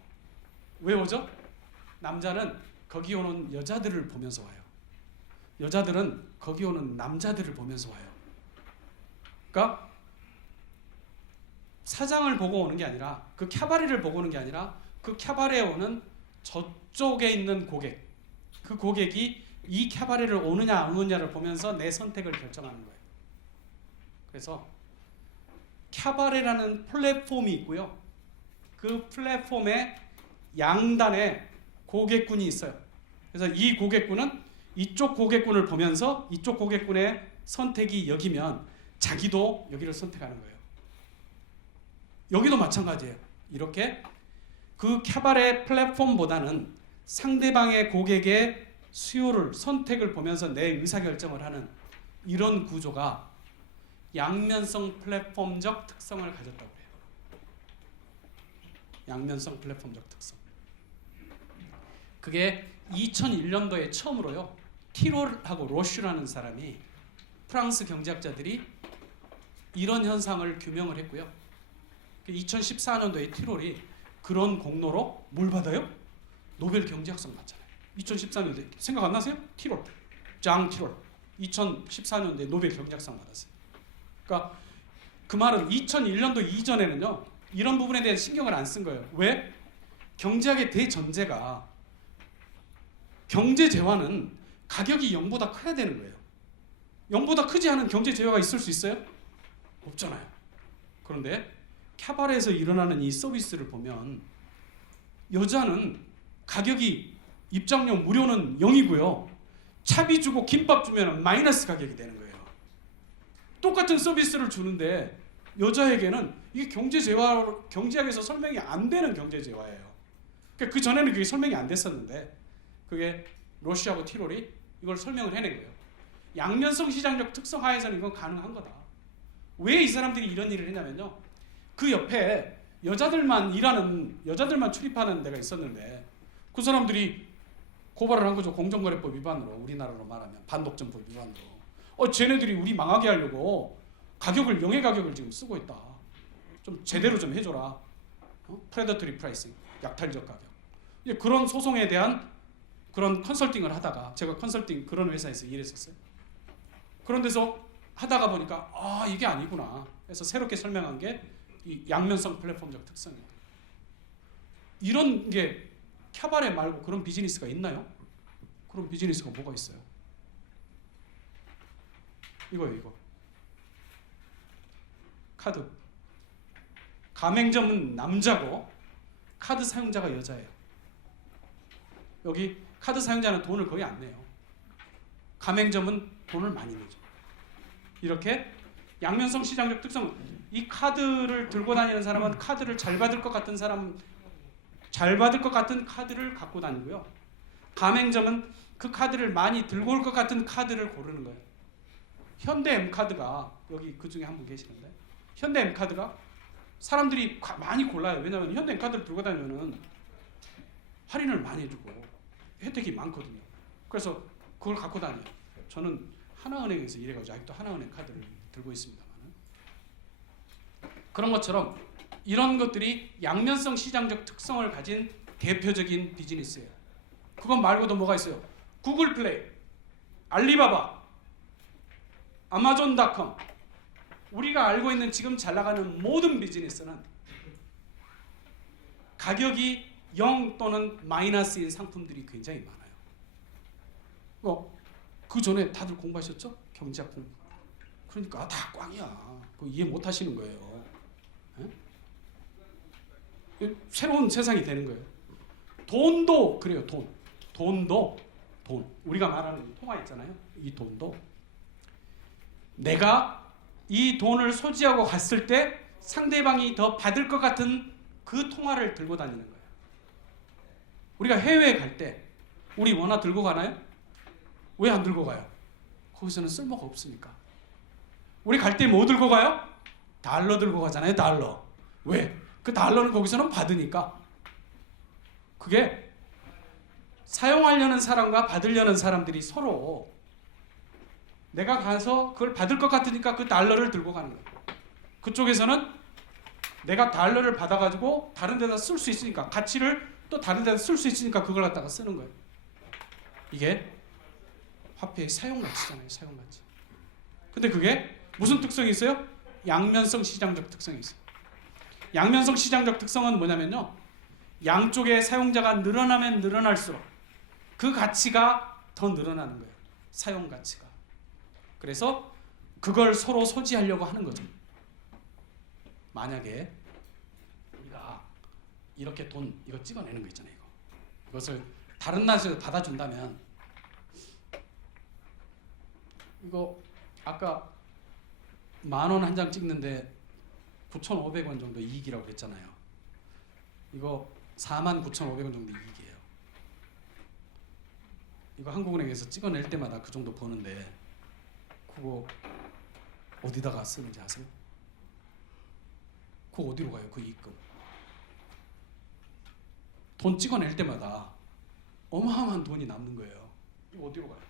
왜 오죠? 남자는 거기 오는 여자들을 보면서 와요. 여자들은 거기 오는 남자들을 보면서 와요. 그러니까 사장을 보고 오는 게 아니라 그 캐바레를 보고 오는 게 아니라 그 캐바레에 오는 저쪽에 있는 고객, 그 고객이 이 캐바레를 오느냐 안 오느냐를 보면서 내 선택을 결정하는 거예요. 그래서 캐바레라는 플랫폼이 있고요. 그 플랫폼의 양단에 고객군이 있어요. 그래서 이 고객군은 이쪽 고객군을 보면서 이쪽 고객군의 선택이 여기면 자기도 여기를 선택하는 거예요. 여기도 마찬가지예요. 이렇게 그 캐바레 플랫폼보다는 상대방의 고객의 수요를 선택을 보면서 내 의사결정을 하는 이런 구조가 양면성 플랫폼적 특성을 가졌다고 해요. 양면성 플랫폼적 특성. 그게 2001년도에 처음으로요. 티롤하고 로슈라는 사람이 프랑스 경제학자들이 이런 현상을 규명을 했고요. 2014년도에 티롤이 그런 공로로 뭘 받아요? 노벨 경제학상 받잖아요. 2014년도에 생각 안 나세요? 티롤, 장 티롤 2014년도에 노벨 경제학상 받았어요. 그러니까 그 말은 2001년도 이전에는요 이런 부분에 대한 신경을 안 쓴 거예요. 왜? 경제학의 대전제가 경제 재화는 가격이 0보다 커야 되는 거예요. 0보다 크지 않은 경제 재화가 있을 수 있어요? 없잖아요. 그런데 캬바레에서 일어나는 이 서비스를 보면 여자는 가격이 입장료 무료는 0이고요. 차비 주고 김밥 주면 마이너스 가격이 되는 거예요. 똑같은 서비스를 주는데 여자에게는 이게 경제학에서 설명이 안 되는 경제재화예요. 그러니까 그 전에는 그게 설명이 안 됐었는데 그게 로시하고 티롤이 이걸 설명을 해낸 거예요. 양면성 시장적 특성 하에서는 이건 가능한 거다. 왜 이 사람들이 이런 일을 했냐면요. 그 옆에 여자들만 출입하는 데가 있었는데 그 사람들이 고발을 한 거죠. 공정거래법 위반으로, 우리나라로 말하면 반독점법 위반으로. 쟤네들이 우리 망하게 하려고 영의 가격을 지금 쓰고 있다. 좀 제대로 좀 해줘라. 프레더터리 프라이싱, 약탈적 가격. 이제 그런 소송에 대한 그런 컨설팅을 하다가 제가 컨설팅 그런 회사에서 일했었어요. 그런 데서 하다가 보니까 이게 아니구나. 그래서 새롭게 설명한 게 이 양면성 플랫폼적 특성입니다. 이런 게 캬바레 말고 그런 비즈니스가 있나요? 그런 비즈니스가 뭐가 있어요? 이거. 카드. 가맹점은 남자고 카드 사용자가 여자예요. 여기 카드 사용자는 돈을 거의 안 내요. 가맹점은 돈을 많이 내죠. 이렇게 양면성 시장적 특성, 이 카드를 들고 다니는 사람은 카드를 잘 받을 것 같은 카드를 갖고 다니고요. 가맹점은 그 카드를 많이 들고 올 것 같은 카드를 고르는 거예요. 현대 M카드가 여기 그 중에 한 분 계시는데 현대 M카드가 사람들이 많이 골라요. 왜냐하면 현대 M카드를 들고 다니면 할인을 많이 해주고 혜택이 많거든요. 그래서 그걸 갖고 다녀요. 저는 하나은행에서 일해가지고 아직도 하나은행 카드를 들고 있습니다만 그런 것처럼 이런 것들이 양면성 시장적 특성을 가진 대표적인 비즈니스예요. 그건 말고도 뭐가 있어요? 구글 플레이, 알리바바, 아마존닷컴, 우리가 알고 있는 지금 잘 나가는 모든 비즈니스는 가격이 0 또는 마이너스인 상품들이 굉장히 많아요. 그 전에 다들 공부하셨죠? 경제학 공부. 그러니까 다 꽝이야. 그거 이해 못 하시는 거예요. 에? 새로운 세상이 되는 거예요. 돈도 그래요. 돈도 우리가 말하는 통화 있잖아요. 이 돈도 내가 이 돈을 소지하고 갔을 때 상대방이 더 받을 것 같은 그 통화를 들고 다니는 거예요. 우리가 해외에 갈 때 우리 원화 들고 가나요? 왜 안 들고 가요? 거기서는 쓸모가 없으니까. 우리 갈 때 뭐 들고 가요? 달러 들고 가잖아요. 달러. 왜? 그 달러는 거기서는 받으니까. 그게 사용하려는 사람과 받으려는 사람들이 서로 내가 가서 그걸 받을 것 같으니까 그 달러를 들고 가는 거예요. 그쪽에서는 내가 달러를 받아가지고 다른 데다 쓸 수 있으니까 가치를 또 다른 데다 쓸 수 있으니까 그걸 갖다가 쓰는 거예요. 이게 화폐의 사용가치잖아요. 사용가치. 근데 그게 무슨 특성이 있어요? 양면성 시장적 특성이 있어요. 양면성 시장적 특성은 뭐냐면요. 양쪽의 사용자가 늘어나면 늘어날수록 그 가치가 더 늘어나는 거예요. 사용가치가. 그래서 그걸 서로 소지하려고 하는 거죠. 만약에 우리가 이렇게 돈 이거 찍어내는 거 있잖아요. 이것을 다른 나라에서 받아준다면 이거 아까 10,000원 한 장 찍는데 9,500원 정도 이익이라고 그랬잖아요. 이거 49,500원 정도 이익이에요. 이거 한국은행에서 찍어낼 때마다 그 정도 버는데 그거 어디다가 쓰는지 아세요? 그거 어디로 가요? 그 이익금. 돈 찍어낼 때마다 어마어마한 돈이 남는 거예요. 이거 어디로 가요?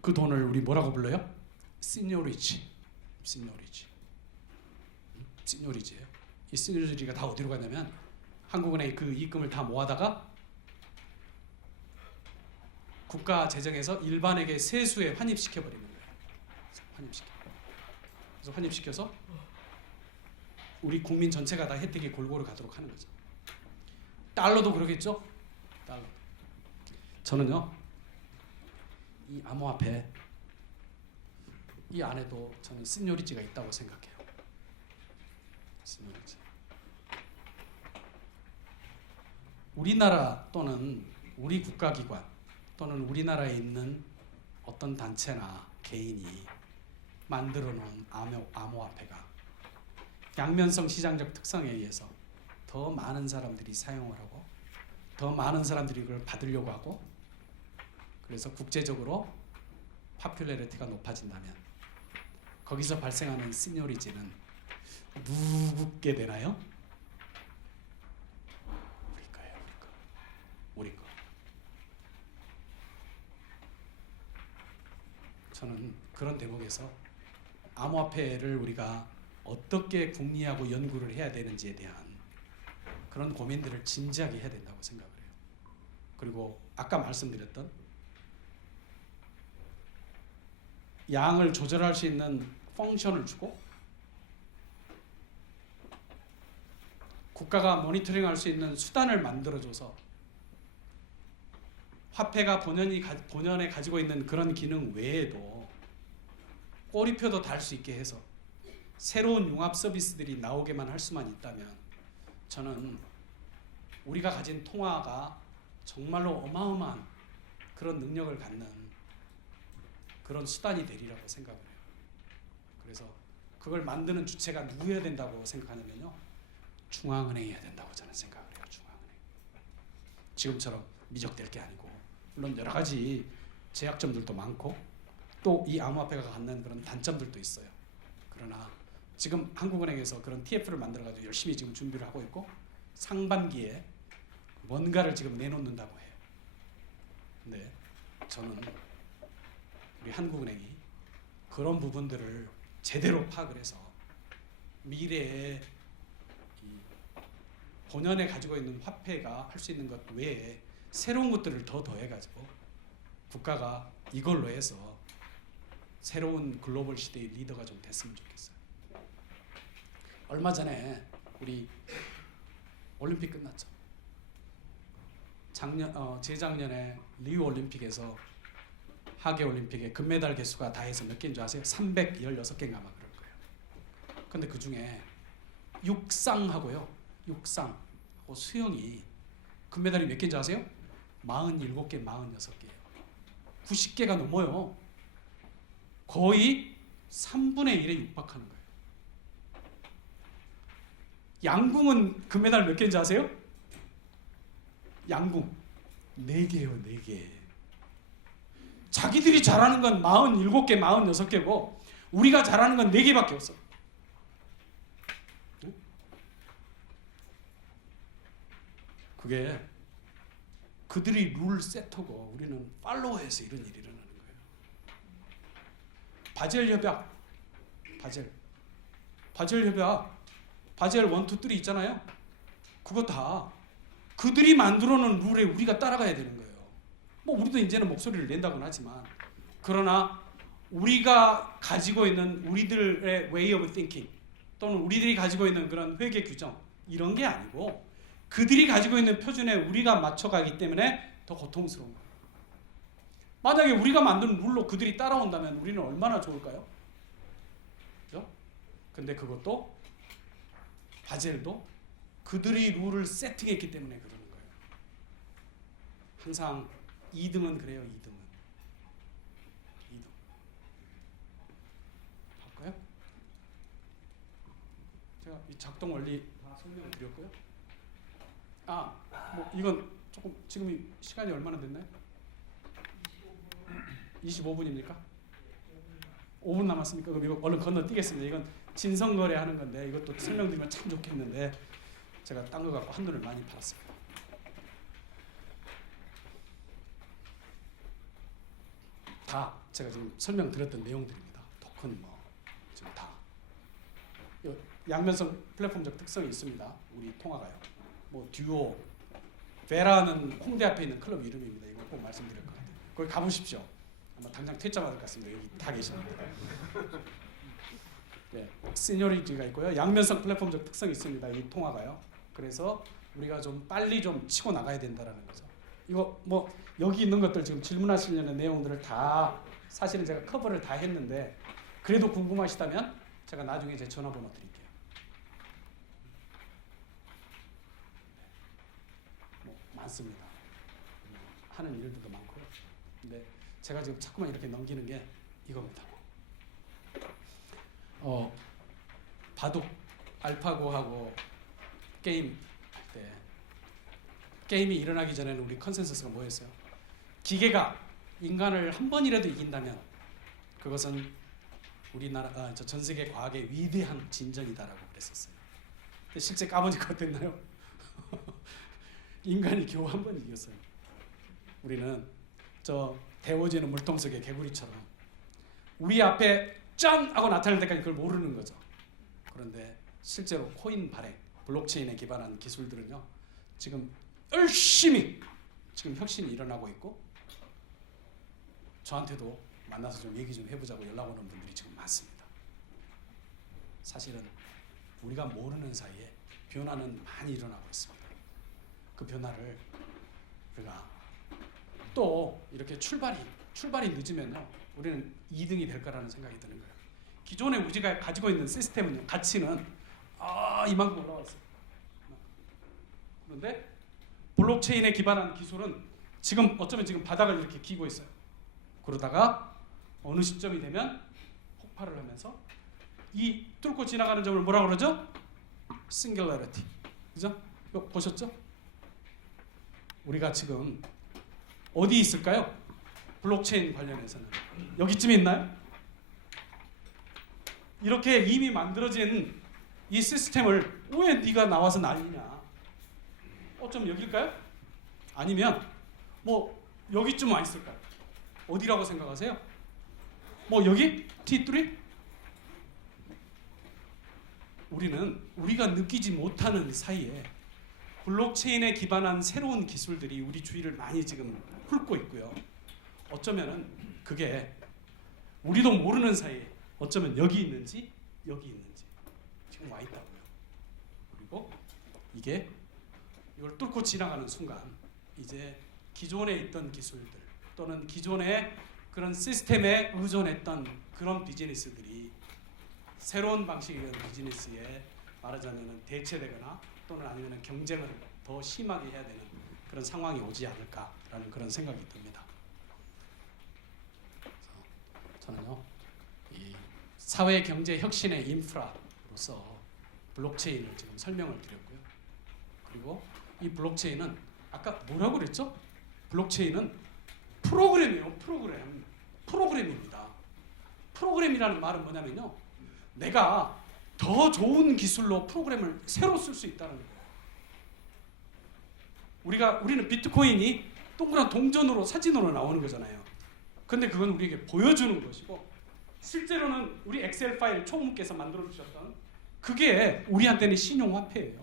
그 돈을 우리 뭐라고 불러요? 시니어리지. 시니어리지예요. 이 시니어리지가 다 어디로 가냐면 한국은행이 그 입금을 다 모아다가 국가 재정에서 일반에게 세수에 환입시켜 버리는 거예요. 그래서 환입시켜서 우리 국민 전체가 다 혜택이 골고루 가도록 하는 거죠. 달러도 그러겠죠? 달러. 저는요, 이 암호화폐 이 안에도 저는 시니어리지가 있다고 생각해요. 시니어리지. 우리나라 또는 우리 국가기관 또는 우리나라에 있는 어떤 단체나 개인이 만들어 놓은 암호화폐가 양면성 시장적 특성에 의해서 더 많은 사람들이 사용을 하고 더 많은 사람들이 그걸 받으려고 하고 그래서 국제적으로 파퓰러리티가 높아진다면 거기서 발생하는 시니어리지는 누구게 되나요? 우리 거예요. 우리 거. 저는 그런 대목에서 암호화폐를 우리가 어떻게 궁리하고 연구를 해야 되는지에 대한 그런 고민들을 진지하게 해야 된다고 생각을 해요. 그리고 아까 말씀드렸던 양을 조절할 수 있는 펑션을 주고 국가가 모니터링할 수 있는 수단을 만들어줘서 화폐가 본연에 가지고 있는 그런 기능 외에도 꼬리표도 달 수 있게 해서 새로운 융합 서비스들이 나오게만 할 수만 있다면 저는 우리가 가진 통화가 정말로 어마어마한 그런 능력을 갖는 그런 수단이 되리라고 생각을 해요. 그래서 그걸 만드는 주체가 누구여야 된다고 생각하냐면요. 중앙은행이어야 된다고 저는 생각을 해요. 중앙은행. 지금처럼 미적될 게 아니고 물론 여러 가지 제약점들도 많고 또 이 암호화폐가 갖는 그런 단점들도 있어요. 그러나 지금 한국은행에서 그런 TF를 만들어가지고 열심히 지금 준비를 하고 있고 상반기에 뭔가를 지금 내놓는다고 해요. 근데 저는 우리 한국은행이 그런 부분들을 제대로 파악을 해서 미래에 이 본연에 가지고 있는 화폐가 할 수 있는 것 외에 새로운 것들을 더 더해가지고 국가가 이걸로 해서 새로운 글로벌 시대의 리더가 좀 됐으면 좋겠어요. 얼마 전에 우리 올림픽 끝났죠. 재작년에 리우 올림픽에서 하계 올림픽에 금메달 개수가 다 해서 몇 개인 줄 아세요? 316개인가 막 그럴 거예요. 근데 그 중에 육상하고 수영이 금메달이 몇 개인 줄 아세요? 47개, 46개예요. 90개가 넘어요. 거의 3분의 1에 육박하는 거예요. 양궁은 금메달 몇 개인지 아세요? 양궁 4개예요. 4개. 자기들이 잘하는 건 47개, 46개고 우리가 잘하는 건 4개밖에 없어. 그게 그들이 룰 세터고 우리는 팔로워해서 이런 일이 일어나는 거예요. 바젤 협약, 바젤 1, 2, 3 있잖아요. 그거 다 그들이 만들어 놓은 룰에 우리가 따라가야 되는 거예요. 뭐 우리도 이제는 목소리를 낸다고는 하지만 그러나 우리가 가지고 있는 우리들의 way of thinking 또는 우리들이 가지고 있는 그런 회계 규정 이런 게 아니고 그들이 가지고 있는 표준에 우리가 맞춰가기 때문에 더 고통스러운 거예요. 만약에 우리가 만든 룰로 그들이 따라온다면 우리는 얼마나 좋을까요? 그죠? 근데 그것도 바젤도 그들이 룰을 세팅했기 때문에 그러는 거예요. 항상 2등은 그래요. 2등은. 할까요? 제가 이 작동 원리 다 설명을 드렸고요. 뭐 이건 조금 지금 시간이 얼마나 됐나요? 25분입니까? 5분 남았습니까? 그럼 이거 얼른 건너뛰겠습니다. 이건 진성거래 하는 건데 이것도 설명드리면 참 좋겠는데 제가 딴 거 갖고 한눈을 많이 팔았습니다. 다 제가 지금 설명드렸던 내용들입니다. 토큰 뭐 지금 다 양면성 플랫폼적 특성이 있습니다. 우리 통화가요. 뭐 듀오, 베라는 홍대 앞에 있는 클럽 이름입니다. 이거 꼭 말씀드릴 것 같아요. 거기 가보십시오. 아마 당장 퇴짜 받을 것 같습니다. 여기 다 계십니다. 네, 시니어리티가 있고요. 양면성 플랫폼적 특성이 있습니다. 이 통화가요. 그래서 우리가 좀 빨리 좀 치고 나가야 된다라는 거죠. 이거 뭐 여기 있는 것들 지금 질문하시려는 내용들을 다 사실은 제가 커버를 다 했는데 그래도 궁금하시다면 제가 나중에 제 전화번호 드릴게요. 뭐 많습니다. 하는 일들도 많고요. 근데 제가 지금 자꾸만 이렇게 넘기는 게 이겁니다. 바둑 알파고하고 게임 할 때 게임이 일어나기 전에는 우리 컨센서스가 뭐였어요? 기계가 인간을 한 번이라도 이긴다면 그것은 우리나라 전 세계 과학의 위대한 진전이다라고 그랬었어요. 근데 실제 까보니까 어땠나요? 인간이 겨우 한 번 이겼어요. 우리는 저 데워지는 물통 속의 개구리처럼 우리 앞에 짠! 하고 나타날 때까지 그걸 모르는 거죠. 그런데 실제로 코인 발행, 블록체인에 기반한 기술들은요. 지금 열심히 지금 혁신이 일어나고 있고 저한테도 만나서 좀 얘기 좀 해보자고 연락 오는 분들이 지금 많습니다. 사실은 우리가 모르는 사이에 변화는 많이 일어나고 있습니다. 그 변화를 우리가 또 이렇게 출발이 늦으면요. 우리는 2등이 될 거라는 생각이 드는 거예요. 기존의 우리가 가지고 있는 시스템은요. 가치는 이만큼 올라와 있어요. 그런데 블록체인에 기반한 기술은 지금 어쩌면 지금 바닥을 이렇게 기고 있어요. 그러다가 어느 시점이 되면 폭발을 하면서 이 뚫고 지나가는 점을 뭐라고 그러죠? 싱귤러리티. 그죠? 이거 보셨죠? 우리가 지금 어디 있을까요? 블록체인 관련해서는 여기쯤에 있나요? 이렇게 이미 만들어진 이 시스템을 왜 네가 나와서 난리냐? 어쩜 여길까요? 아니면 뭐 여기쯤 와 있을까요? 어디라고 생각하세요? 뭐 여기? T3? 우리는 우리가 느끼지 못하는 사이에 블록체인에 기반한 새로운 기술들이 우리 주위를 많이 지금 훑고 있고요. 어쩌면은 그게 우리도 모르는 사이에 어쩌면 여기 있는지 여기 있는지 지금 와 있다고요. 그리고 이걸 뚫고 지나가는 순간 이제 기존에 있던 기술들 또는 기존의 그런 시스템에 의존했던 그런 비즈니스들이 새로운 방식의 비즈니스에 말하자면 대체되거나 또는 아니면 경쟁을 더 심하게 해야 되는 그런 상황이 오지 않을까라는 그런 생각이 듭니다. 저는요, 이 사회 경제 혁신의 인프라로서 블록체인을 지금 설명을 드렸고요. 그리고 이 블록체인은 아까 뭐라고 그랬죠? 블록체인은 프로그램이에요. 프로그램입니다. 프로그램이라는 말은 뭐냐면요. 내가 더 좋은 기술로 프로그램을 새로 쓸 수 있다는 거예요. 우리는 비트코인이 동그란 동전으로 사진으로 나오는 거잖아요. 근데 그건 우리에게 보여주는 것이고 실제로는 우리 엑셀 파일 총무께서 만들어 주셨던 그게 우리한테는 신용화폐예요.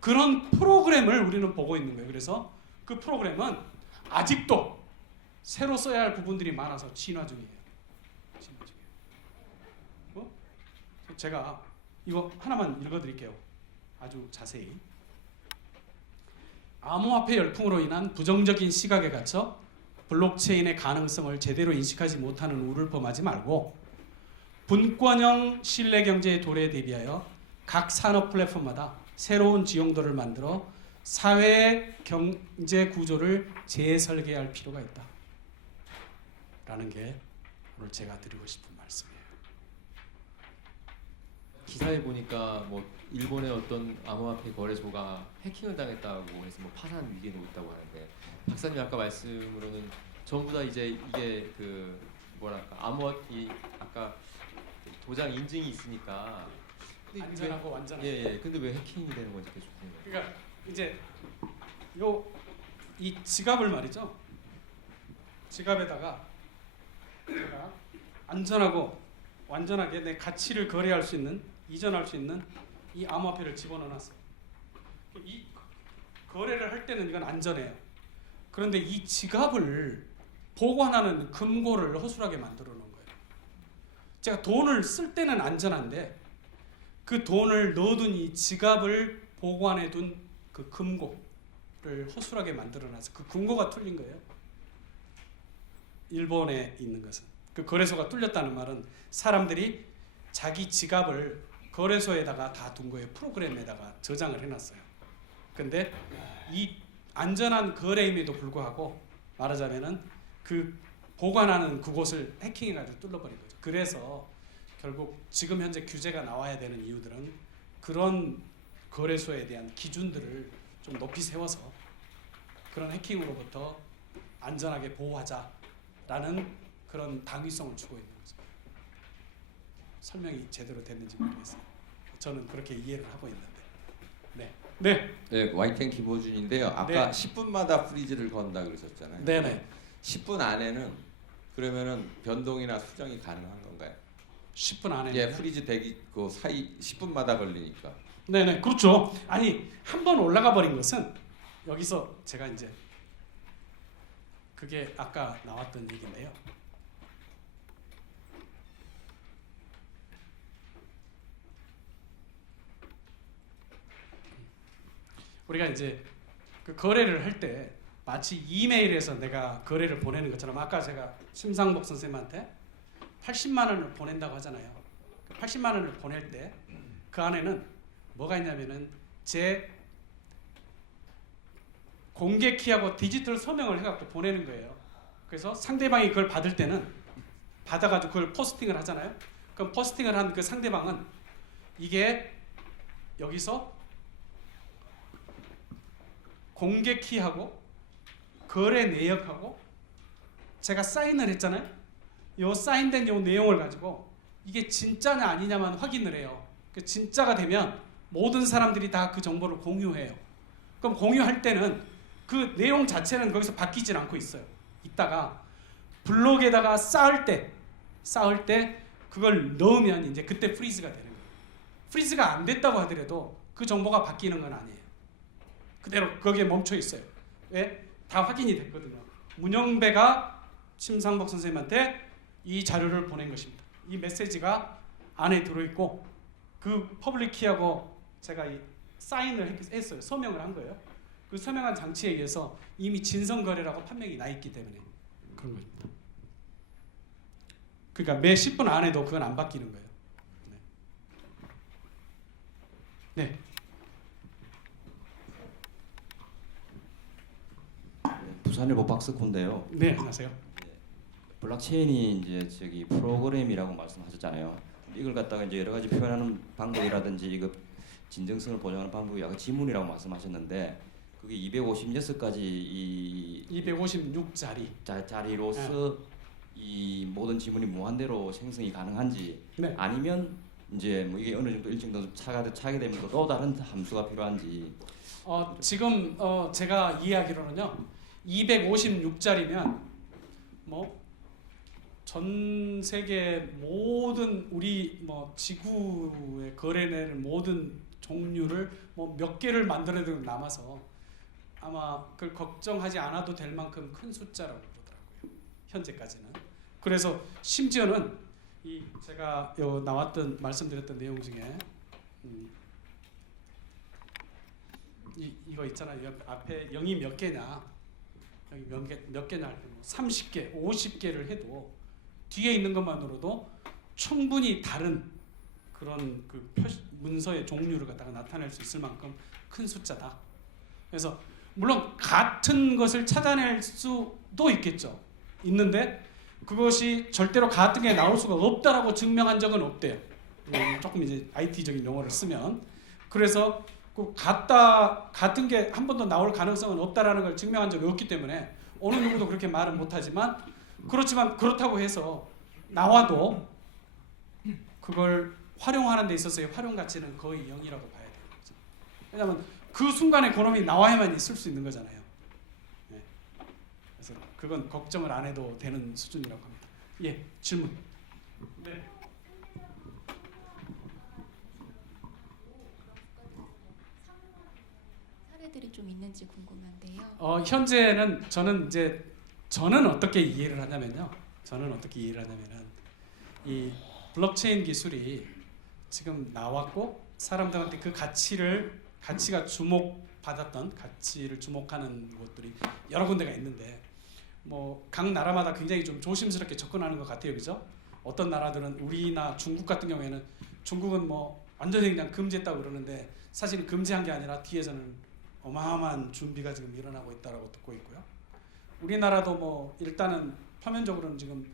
그런 프로그램을 우리는 보고 있는 거예요. 그래서 그 프로그램은 아직도 새로 써야 할 부분들이 많아서 진화 중이에요. 제가 이거 하나만 읽어드릴게요. 아주 자세히. 암호화폐 열풍으로 인한 부정적인 시각에 갇혀 블록체인의 가능성을 제대로 인식하지 못하는 우를 범하지 말고 분권형 신뢰경제의 도래에 대비하여 각 산업 플랫폼마다 새로운 지용도를 만들어 사회 경제 구조를 재설계할 필요가 있다. 라는 게 오늘 제가 드리고 싶은 말씀이에요. 기사에 보니까 뭐 일본의 어떤 암호화폐 거래소가 해킹을 당했다고 해서 뭐 파산 위기에 놓고 있다고 하는데 박사님 아까 말씀으로는 전부 다 이제 이게 그 뭐랄까 이 아까 도장 인증이 있으니까 안전하고 완전하고. 예. 근데 왜 해킹이 되는 건지 계속 궁금해요. 그러니까 이제 이 지갑을 말이죠. 지갑에다가 제가 안전하고 완전하게 내 가치를 거래할 수 있는, 이전할 수 있는 이 암호화폐를 집어넣어놨어요. 이 거래를 할 때는 이건 안전해요. 그런데 이 지갑을 보관하는 금고를 허술하게 만들어 놓은 거예요. 제가 돈을 쓸 때는 안전한데 그 돈을 넣어둔 이 지갑을 보관해둔 그 금고를 허술하게 만들어놔서 그 금고가 뚫린 거예요. 일본에 있는 것은 그 거래소가 뚫렸다는 말은 사람들이 자기 지갑을 거래소에다가 다 둔 거예요. 프로그램에다가 저장을 해놨어요. 근데 이 안전한 거래임에도 불구하고 말하자면은 그 보관하는 그곳을 해킹해가지고 뚫어버린 거죠. 그래서 결국 지금 현재 규제가 나와야 되는 이유들은 그런 거래소에 대한 기준들을 좀 높이 세워서 그런 해킹으로부터 안전하게 보호하자라는 그런 당위성을 주고 있는 거죠. 설명이 제대로 됐는지 모르겠어요. 저는 그렇게 이해를 하고 있는데. 네. 네. 네, YTN 김호준인데요. 아까 네. 10분마다 프리즈를 건다 그러셨잖아요. 네네. 10분 안에는 그러면은 변동이나 수정이 가능한 건가요? 10분 안에. 예, 프리즈 되기 그 사이 10분마다 걸리니까. 네네. 그렇죠. 아니 한 번 올라가 버린 것은 여기서 제가 이제 그게 아까 나왔던 얘기인데요. 우리가 이제 그 거래를 할 때 마치 이메일에서 내가 거래를 보내는 것처럼 아까 제가 심상복 선생님한테 80만 원을 보낸다고 하잖아요. 80만 원을 보낼 때 그 안에는 뭐가 있냐면은 제 공개 키하고 디지털 서명을 해갖고 보내는 거예요. 그래서 상대방이 그걸 받을 때는 받아가지고 그걸 포스팅을 하잖아요. 그럼 포스팅을 한 그 상대방은 이게 여기서 공개 키하고 거래 내역하고 제가 사인을 했잖아요. 요 사인된 요 내용을 가지고 이게 진짜냐 아니냐만 확인을 해요. 그 진짜가 되면 모든 사람들이 다 그 정보를 공유해요. 그럼 공유할 때는 그 내용 자체는 거기서 바뀌질 않고 있어요. 이따가 블록에다가 쌓을 때 그걸 넣으면 이제 그때 프리즈가 되는 거예요. 프리즈가 안 됐다고 하더라도 그 정보가 바뀌는 건 아니에요. 그대로 거기에 멈춰 있어요. 왜? 다 확인이 됐거든요. 문영배가 심상복 선생님한테 이 자료를 보낸 것입니다. 이 메시지가 안에 들어있고 그 퍼블릭 키하고 제가 이 사인을 했어요. 서명을 한 거예요. 그 서명한 장치에 의해서 이미 진성거래라고 판명이 나 있기 때문에 그런 겁니다. 그러니까 매 10분 안에도 그건 안 바뀌는 거예요. 네. 네. 부산일보 박스콘인데요. 네, 안녕하세요. 블록체인이 이제 저기 프로그램이라고 말씀하셨잖아요. 이걸 갖다가 이제 여러 가지 표현하는 방법이라든지 이거 진정성을 보장하는 방법이 아까 지문이라고 말씀하셨는데 그게 256가지 이 256자리 자리로서 이 모든 지문이 무한대로 생성이 가능한지 네. 아니면 이제 뭐 이게 어느 정도 일정 정도 차게 되면 또 다른 함수가 필요한지. 지금 제가 이해하기로는요. 256자리면 뭐 전 세계 모든 우리 뭐 지구에 거래되는 모든 종류를 뭐 몇 개를 만들어도 남아서 아마 그걸 걱정하지 않아도 될 만큼 큰 숫자라고 그러더라고요. 현재까지는. 그래서 심지어는 이 제가 나왔던 말씀드렸던 내용 중에 이거 있잖아요. 여기 앞에 0이 몇 개냐, 여기 몇 개냐 할 때 30개, 50개를 해도 뒤에 있는 것만으로도 충분히 다른 그런 그 문서의 종류를 갖다가 나타낼 수 있을 만큼 큰 숫자다. 그래서 물론 같은 것을 찾아낼 수도 있겠죠. 있는데 그것이 절대로 같은 게 나올 수가 없다라고 증명한 적은 없대요. 조금 이제 IT적인 용어를 쓰면. 그래서 그 같은 게 한 번도 나올 가능성은 없다라는 걸 증명한 적이 없기 때문에 어느 누구도 그렇게 말은 못하지만 그렇다고 해서 나와도 그걸 활용하는 데 있어서의 활용 가치는 거의 0이라고 봐야 되는 거죠. 왜냐하면 그 순간에 그놈이 나와야만 있을 수 있는 거잖아요. 네. 그래서 그건 걱정을 안 해도 되는 수준이라고 합니다. 예, 질문. 네. 사례들이 좀 있는지 궁금한데요. 현재는 저는 어떻게 이해를 하냐면요. 이 블록체인 기술이 지금 나왔고 사람들한테 그 가치가 주목받았던 가치를 주목하는 곳들이 여러 군데가 있는데 뭐 각 나라마다 굉장히 좀 조심스럽게 접근하는 것 같아요, 그죠? 어떤 나라들은 우리나 중국 같은 경우에는 중국은 뭐 완전히 그냥 금지했다고 그러는데 사실은 금지한 게 아니라 뒤에서는 어마어마한 준비가 지금 일어나고 있다라고 듣고 있고요. 우리나라도 뭐 일단은 표면적으로는 지금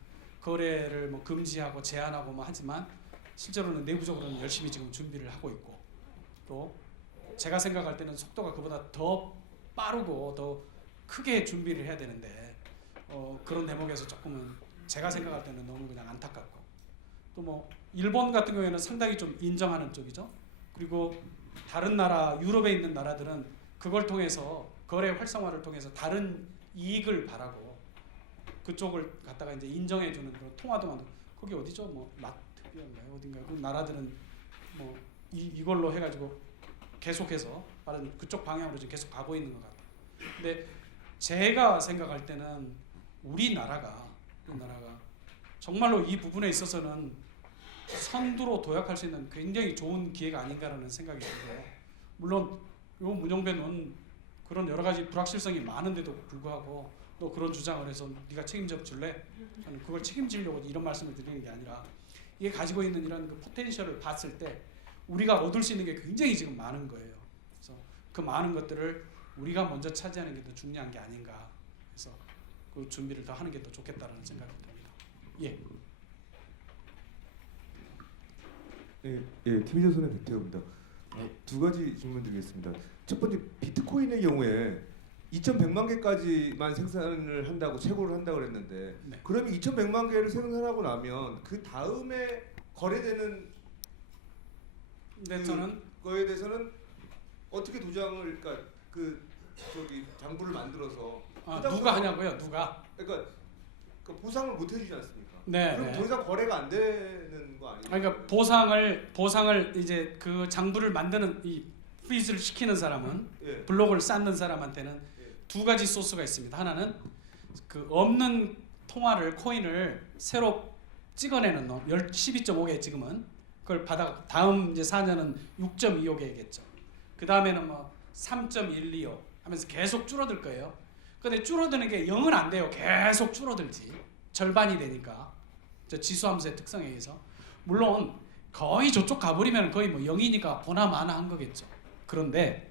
거래를 뭐 금지하고 제한하고 뭐 하지만 실제로는 내부적으로는 열심히 지금 준비를 하고 있고 또 제가 생각할 때는 속도가 그보다 더 빠르고 더 크게 준비를 해야 되는데 그런 대목에서 조금은 제가 생각할 때는 너무 그냥 안타깝고 또 뭐 일본 같은 경우에는 상당히 좀 인정하는 쪽이죠. 그리고 다른 나라 유럽에 있는 나라들은 그걸 통해서 거래 활성화를 통해서 다른 이익을 바라고 그쪽을 갖다가 이제 인정해주는 그런 통화도 만들고 거기 어디죠? 뭐 라트비아인가요? 어딘가요? 그 나라들은 뭐 이걸로 해가지고 계속해서 다른 그쪽 방향으로 지금 계속 가고 있는 것 같아요. 근데 제가 생각할 때는 우리나라가 정말로 이 부분에 있어서는 선두로 도약할 수 있는 굉장히 좋은 기회가 아닌가라는 생각이 들고요. 물론 요 문용배는 그런 여러 가지 불확실성이 많은데도 불구하고 또 그런 주장을 해서 네가 책임져 줄래? 저는 그걸 책임지려고 이런 말씀을 드리는 게 아니라 이게 가지고 있는 이런 그 포텐셜을 봤을 때 우리가 얻을 수 있는 게 굉장히 지금 많은 거예요. 그래서 그 많은 것들을 우리가 먼저 차지하는 게 더 중요한 게 아닌가. 그래서 그 준비를 더 하는 게 더 좋겠다라는 생각이 듭니다. 예. 예, TV조선의 백태호입니다. 두 가지 질문 드리겠습니다. 첫 번째, 비트코인의 경우에 2,100만 개까지만 생산을 한다고 채굴을 한다고 그랬는데 네. 그러면 2,100만 개를 생산하고 나면 그 다음에 거래되는 근데 저는 거에 대해서는 어떻게 도장을 그러니까 장부를 만들어서 누가 하냐고요? 누가? 그러니까 그 보상을 못 해주지 않습니까? 네. 그럼 더 이상 거래가 안 되는 거 아니에요? 그러니까 보상을 이제 그 장부를 만드는 이 프리즈를 시키는 사람은 예. 블록을 쌓는 사람한테는 예. 두 가지 소스가 있습니다. 하나는 그 없는 통화를 코인을 새로 찍어내는 놈 12.5개 지금은 그걸 받아 다음 이제 4년은 6.25개겠죠. 그 다음에는 뭐 3.125 하면서 계속 줄어들 거예요. 근데 줄어드는 게 0은 안 돼요. 계속 줄어들지. 절반이 되니까. 저 지수함수의 특성에 의해서. 물론 거의 저쪽 가버리면 거의 뭐 0이니까 보나 마나 한 거겠죠. 그런데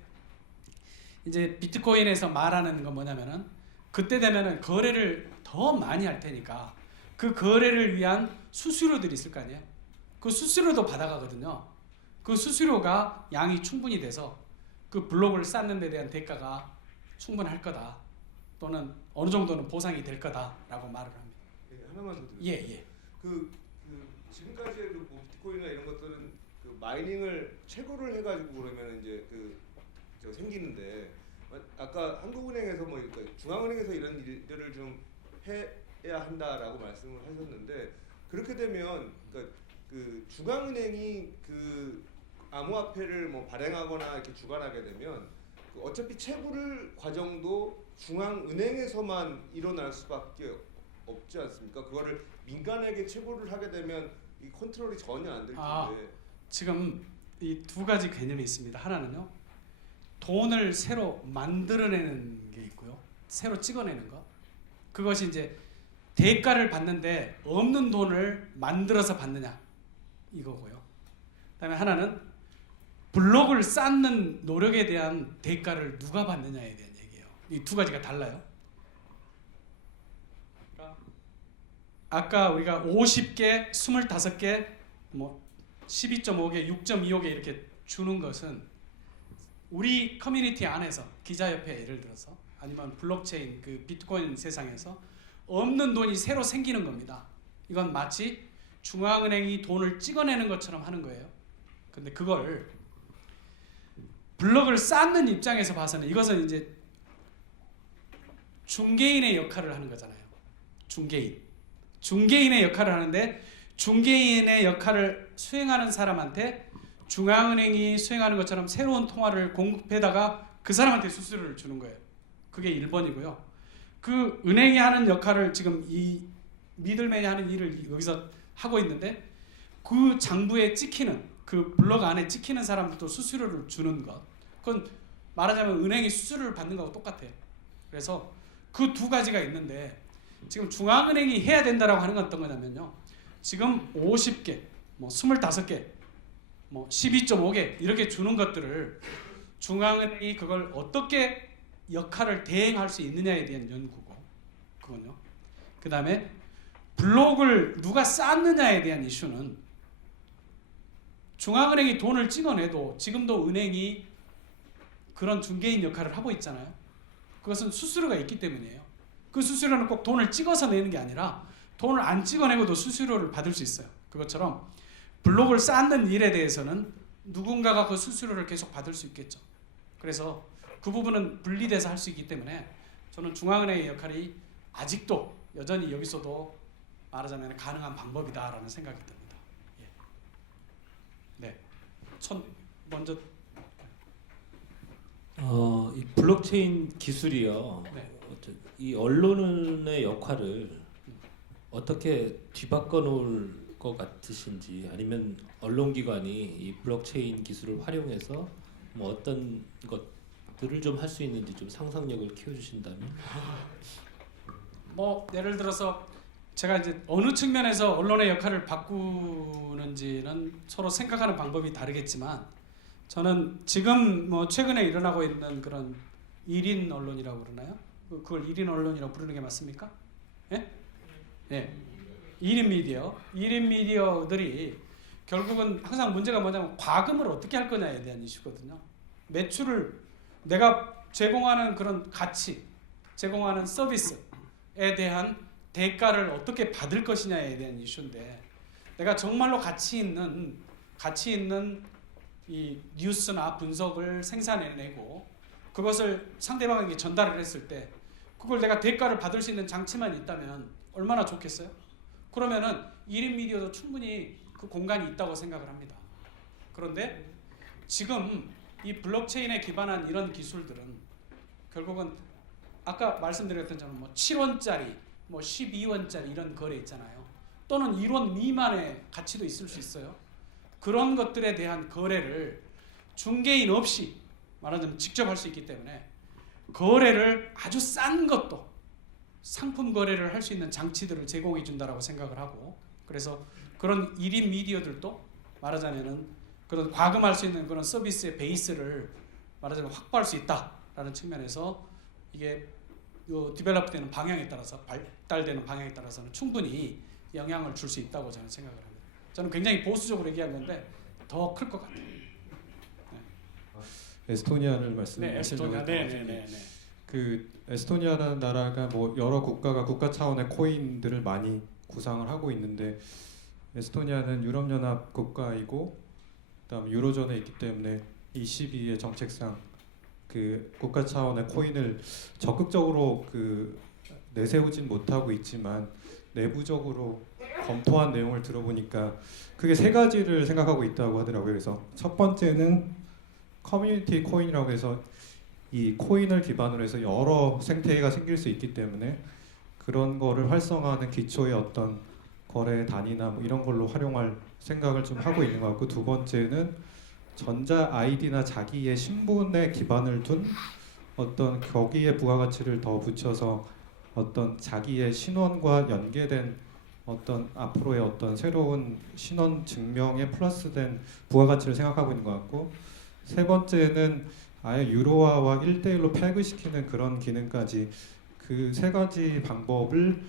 이제 비트코인에서 말하는 건 뭐냐면은 그때 되면은 거래를 더 많이 할 테니까 그 거래를 위한 수수료들이 있을 거 아니에요. 그 수수료도 받아가거든요. 그 수수료가 양이 충분히 돼서 그 블록을 쌓는 데 대한 대가가 충분할 거다. 또는 어느 정도는 보상이 될 거다라고 말을 합니다. 예, 하나만 더 드릴게요. 예. 지금까지의 뭐 비트코인이나 이런 것들은 그 마이닝을 채굴을 해가지고 그러면 이제 저 생기는데 아까 한국은행에서 뭐 그러니까 중앙은행에서 이런 일들을 좀 해야 한다라고 말씀을 하셨는데 그렇게 되면 그러니까 그 중앙은행이 그 암호화폐를 뭐 발행하거나 이렇게 주관하게 되면 그 어차피 채굴 과정도 중앙은행에서만 일어날 수밖에 없지 않습니까? 그거를 민간에게 채굴을 하게 되면 이 컨트롤이 전혀 안 될 텐데. 지금 이 두 가지 개념이 있습니다. 하나는요. 돈을 새로 만들어내는 게 있고요. 새로 찍어내는 거. 그것이 이제 대가를 받는데 없는 돈을 만들어서 받느냐 이거고요. 그다음에 하나는 블록을 쌓는 노력에 대한 대가를 누가 받느냐에 대한 얘기예요. 이 두 가지가 달라요. 아까 우리가 50개, 25개, 뭐 12.5개, 6.25개 이렇게 주는 것은 우리 커뮤니티 안에서 기자협회 예를 들어서 아니면 블록체인 그 비트코인 세상에서 없는 돈이 새로 생기는 겁니다. 이건 마치 중앙은행이 돈을 찍어내는 것처럼 하는 거예요. 근데 그걸 블록을 쌓는 입장에서 봐서는 이것은 이제 중개인의 역할을 하는 거잖아요. 중개인. 중개인의 역할을 하는데 중개인의 역할을 수행하는 사람한테 중앙은행이 수행하는 것처럼 새로운 통화를 공급해다가 그 사람한테 수수료를 주는 거예요. 그게 1번이고요. 그 은행이 하는 역할을 지금 이 미들맨이 하는 일을 여기서 하고 있는데 그 장부에 찍히는 그 블록 안에 찍히는 사람들도 수수료를 주는 것. 그건 말하자면 은행이 수수료를 받는 거하고 똑같아요. 그래서 그 두 가지가 있는데 지금 중앙은행이 해야 된다라고 하는 건 어떤 거냐면요. 지금 50개, 뭐 25개, 뭐 12.5개 이렇게 주는 것들을 중앙은행이 그걸 어떻게 역할을 대행할 수 있느냐에 대한 연구고 그건요. 그 다음에 블록을 누가 쌓느냐에 대한 이슈는 중앙은행이 돈을 찍어내도 지금도 은행이 그런 중개인 역할을 하고 있잖아요. 그것은 수수료가 있기 때문이에요. 그 수수료는 꼭 돈을 찍어서 내는 게 아니라 돈을 안 찍어내고도 수수료를 받을 수 있어요. 그것처럼 블록을 쌓는 일에 대해서는 누군가가 그 수수료를 계속 받을 수 있겠죠. 그래서 그 부분은 분리돼서 할 수 있기 때문에 저는 중앙은행의 역할이 아직도 여전히 여기서도 말하자면 가능한 방법이다라는 생각이 듭니다. 예. 네, 먼저 이 블록체인 기술이요. 네. 이 언론의 역할을 어떻게 뒤바꿔 놓을 것 같으신지 아니면 언론기관이 이 블록체인 기술을 활용해서 뭐 어떤 것들을 좀 할 수 있는지 좀 상상력을 키워주신다면. 뭐 예를 들어서 제가 이제 어느 측면에서 언론의 역할을 바꾸는지는 서로 생각하는 방법이 다르겠지만 저는 지금 뭐 최근에 일어나고 있는 그런 1인 언론이라고 그러나요? 그걸 1인 언론이라고 부르는 게 맞습니까? 예? 예. 1인 미디어. 1인 미디어들이 결국은 항상 문제가 뭐냐면 과금을 어떻게 할 거냐에 대한 이슈거든요. 매출을 내가 제공하는 그런 가치, 제공하는 서비스에 대한 대가를 어떻게 받을 것이냐에 대한 이슈인데 내가 정말로 가치 있는 이 뉴스나 분석을 생산해내고 그것을 상대방에게 전달을 했을 때 그걸 내가 대가를 받을 수 있는 장치만 있다면 얼마나 좋겠어요? 그러면은 1인 미디어도 충분히 그 공간이 있다고 생각을 합니다. 그런데 지금 이 블록체인에 기반한 이런 기술들은 결국은 아까 말씀드렸던 것처럼 뭐 7원짜리, 뭐 12원짜리 이런 거래 있잖아요. 또는 1원 미만의 가치도 있을 수 있어요. 그런 것들에 대한 거래를 중개인 없이 말하자면 직접 할 수 있기 때문에 거래를 아주 싼 것도 상품 거래를 할 수 있는 장치들을 제공해 준다라고 생각을 하고 그래서 그런 1인 미디어들도 말하자면은 그런 과금할 수 있는 그런 서비스의 베이스를 말하자면 확보할 수 있다라는 측면에서 이게 디벨롭되는 방향에 따라서 발달되는 방향에 따라서는 충분히 영향을 줄 수 있다고 저는 생각을 합니다. 저는 굉장히 보수적으로 얘기한 건데 더 클 것 같아요. 에스토니아를 말씀하시려고 했던 것 같은데 그 에스토니아라는 나라가 뭐 여러 국가가 국가 차원의 코인들을 많이 구상을 하고 있는데 에스토니아는 유럽연합 국가이고 그다음 유로존에 있기 때문에 ECB의 정책상 그 국가 차원의 코인을 적극적으로 그 내세우진 못하고 있지만 내부적으로 검토한 내용을 들어보니까 크게 세 가지를 생각하고 있다고 하더라고요. 그래서 첫 번째는 커뮤니티 코인이라고 해서 이 코인을 기반으로 해서 여러 생태계가 생길 수 있기 때문에 그런 거를 활성화하는 기초의 어떤 거래 단위나 뭐 이런 걸로 활용할 생각을 좀 하고 있는 것 같고 두 번째는 전자 아이디나 자기의 신분에 기반을 둔 어떤 거기에 부가가치를 더 붙여서 어떤 자기의 신원과 연계된 어떤 앞으로의 어떤 새로운 신원 증명에 플러스된 부가가치를 생각하고 있는 것 같고 세 번째는 아예 유로화와 1대1로 패그시키는 그런 기능까지 그 세 가지 방법을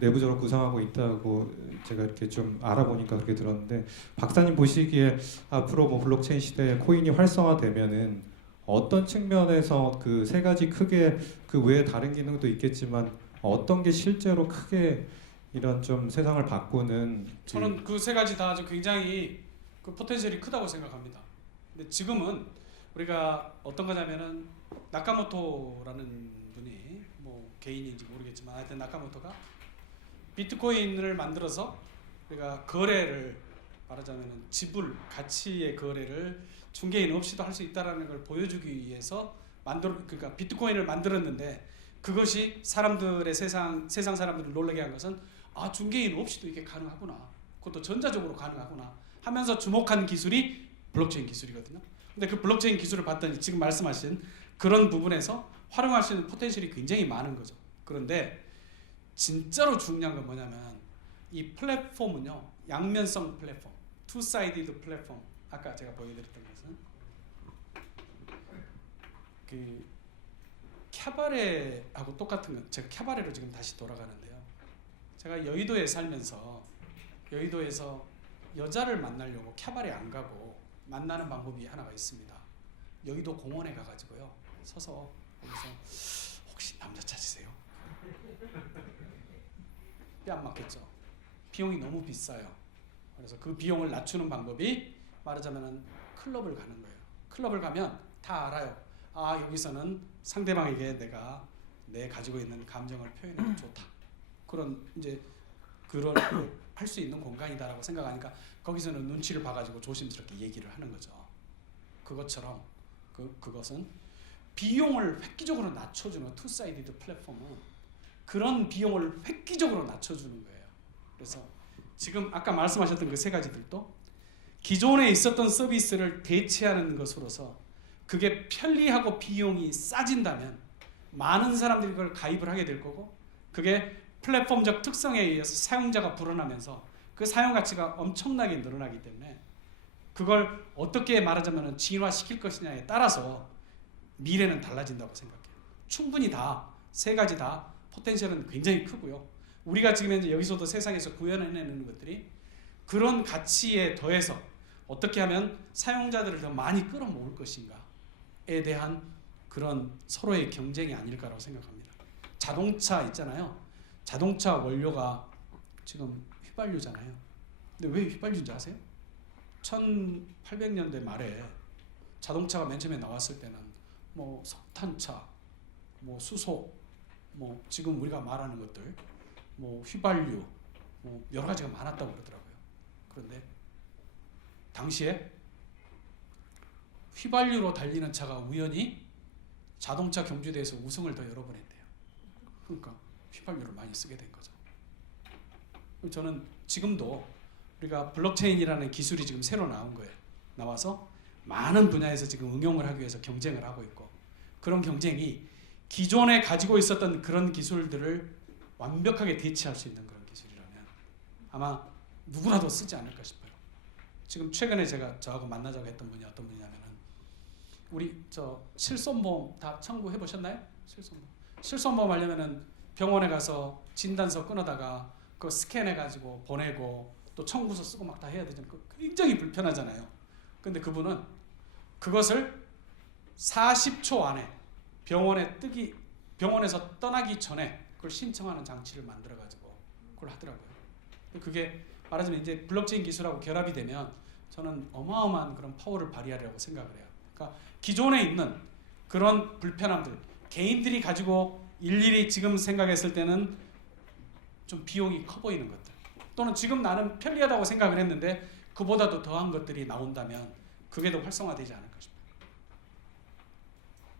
내부적으로 구상하고 있다고 제가 이렇게 좀 알아보니까 그렇게 들었는데 박사님 보시기에 앞으로 뭐 블록체인 시대에 코인이 활성화되면은 어떤 측면에서 그 세 가지 크게 그 외에 다른 기능도 있겠지만 어떤 게 실제로 크게 이런 좀 세상을 바꾸는 저는 그 세 가지 다 아주 굉장히 그 포텐셜이 크다고 생각합니다. 근데 지금은 우리가 어떤 거냐면은 나카모토라는 분이 뭐 개인인지 모르겠지만 하여튼 나카모토가 비트코인을 만들어서 우리가 거래를 말하자면 지불 가치의 거래를 중개인 없이도 할 수 있다라는 걸 보여주기 위해서 그러니까 비트코인을 만들었는데 그것이 사람들의 세상 사람들을 놀라게 한 것은 아 중개인 없이도 이게 가능하구나. 그것도 전자적으로 가능하구나 하면서 주목한 기술이 블록체인 기술이거든요. 근데 그 블록체인 기술을 봤더니 지금 말씀하신 그런 부분에서 활용할 수 있는 포텐셜이 굉장히 많은 거죠. 그런데 진짜로 중요한 건 뭐냐면 이 플랫폼은요. 양면성 플랫폼, 투사이디드 플랫폼. 아까 제가 보여드렸던 것은 그 캬바레하고 똑같은 건 제가 캬바레로 지금 다시 돌아가는데요. 제가 여의도에 살면서 여의도에서 여자를 만나려고 캬바레 안 가고 만나는 방법이 하나가 있습니다. 여의도 공원에 가가지고요. 서서 거기서 혹시 남자 찾으세요? 뺨 맞겠죠. 비용이 너무 비싸요. 그래서 그 비용을 낮추는 방법이 말하자면 클럽을 가는 거예요. 클럽을 가면 다 알아요. 아 여기서는 상대방에게 내가 내 가지고 있는 감정을 표현하면 좋다. 그런 이제 그런 할 수 있는 공간이다라고 생각하니까 거기서는 눈치를 봐가지고 조심스럽게 얘기를 하는 거죠. 그것처럼 그것은 비용을 획기적으로 낮춰주는 투사이디드 플랫폼은 그런 비용을 획기적으로 낮춰주는 거예요. 그래서 지금 아까 말씀하셨던 그 세 가지들도 기존에 있었던 서비스를 대체하는 것으로서 그게 편리하고 비용이 싸진다면 많은 사람들이 그걸 가입을 하게 될 거고 그게 플랫폼적 특성에 의해서 사용자가 불어나면서 그 사용 가치가 엄청나게 늘어나기 때문에 그걸 어떻게 말하자면 진화시킬 것이냐에 따라서 미래는 달라진다고 생각해요. 충분히 다 세 가지 다 포텐셜은 굉장히 크고요. 우리가 지금 현재 여기서도 세상에서 구현해내는 것들이 그런 가치에 더해서 어떻게 하면 사용자들을 더 많이 끌어모을 것인가에 대한 그런 서로의 경쟁이 아닐까라고 생각합니다. 자동차 있잖아요. 자동차 원료가 지금 휘발유잖아요. 근데 왜 휘발유인지 아세요? 1800년대 말에 자동차가 맨 처음에 나왔을 때는 뭐 석탄차, 뭐 수소, 뭐 지금 우리가 말하는 것들, 뭐 휘발유, 뭐 여러 가지가 많았다고 그러더라고요. 그런데 당시에 휘발유로 달리는 차가 우연히 자동차 경주대회에서 우승을 더 여러 번 했대요. 그러니까 휘발유를 많이 쓰게 된 거죠. 저는 지금도 우리가 블록체인이라는 기술이 지금 새로 나온 거예요. 나와서 많은 분야에서 지금 응용을 하기 위해서 경쟁을 하고 있고 그런 경쟁이 기존에 가지고 있었던 그런 기술들을 완벽하게 대체할 수 있는 그런 기술이라면 아마 누구라도 쓰지 않을까 싶어요. 지금 최근에 제가 저하고 만나자고 했던 분이 어떤 분이냐면은 우리 저 실손보험 다 청구해 보셨나요? 실손보험 하려면은 병원에 가서 진단서 끊어다가 그 스캔해 가지고 보내고 또 청구서 쓰고 막 다 해야 되잖아요. 굉장히 불편하잖아요. 근데 그분은 그것을 40초 안에 병원에서 떠나기 전에 그걸 신청하는 장치를 만들어 가지고 그걸 하더라고요. 그게 말하자면 이제 블록체인 기술하고 결합이 되면 저는 어마어마한 그런 파워를 발휘하려고 생각을 해요. 그러니까 기존에 있는 그런 불편함들 개인들이 가지고 일일이 지금 생각했을 때는 좀 비용이 커 보이는 것들 또는 지금 나는 편리하다고 생각을 했는데 그보다도 더한 것들이 나온다면 그게 더 활성화되지 않을까 싶어요.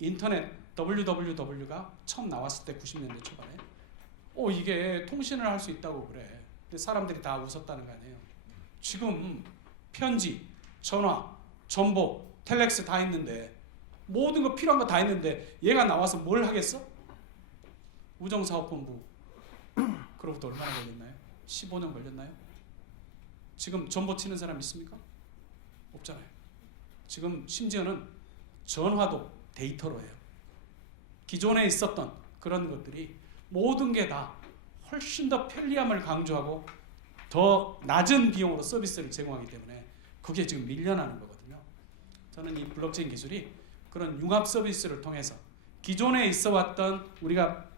인터넷 www가 처음 나왔을 때 90년대 초반에 이게 통신을 할 수 있다고 그래. 근데 사람들이 다 웃었다는 거 아니에요. 지금 편지, 전화, 정보, 텔렉스 다 있는데 모든 거 필요한 거 다 있는데 얘가 나와서 뭘 하겠어? 우정사업본부 그로부터 얼마나 걸렸나요? 15년 걸렸나요? 지금 전보 치는 사람 있습니까? 없잖아요. 지금 심지어는 전화도 데이터로 해요. 기존에 있었던 그런 것들이 모든 게 다 훨씬 더 편리함을 강조하고 더 낮은 비용으로 서비스를 제공하기 때문에 그게 지금 밀려나는 거거든요. 저는 이 블록체인 기술이 그런 융합 서비스를 통해서 기존에 있어 왔던 우리가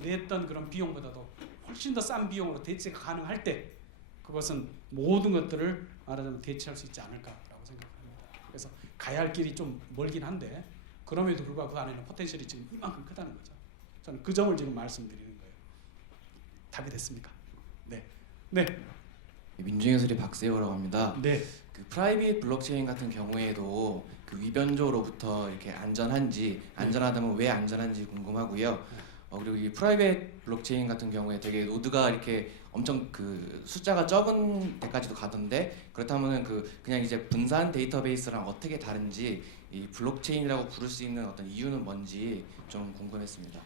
냈던 그런 비용보다도 훨씬 더 싼 비용으로 대체가 가능할 때 그것은 모든 것들을 말하자면 대체할 수 있지 않을까라고 생각합니다. 그래서 가야 할 길이 좀 멀긴 한데 그럼에도 불구하고 그 안에는 포텐셜이 지금 이만큼 크다는 거죠. 저는 그 점을 지금 말씀드리는 거예요. 답이 됐습니까? 네, 민중예술의 박세호라고 합니다. 네. 그 프라이빗 블록체인 같은 경우에도 그 위변조로부터 이렇게 안전하다면 왜 안전한지 궁금하고요. 그리고 이 프라이빗 블록체인 같은 경우에 되게 노드가 이렇게 엄청 그 숫자가 적은 데까지도 가던데 그렇다면은 그냥 이제 분산 데이터베이스랑 어떻게 다른지 이 블록체인이라고 부를 수 있는 어떤 이유는 뭔지 좀 궁금했습니다.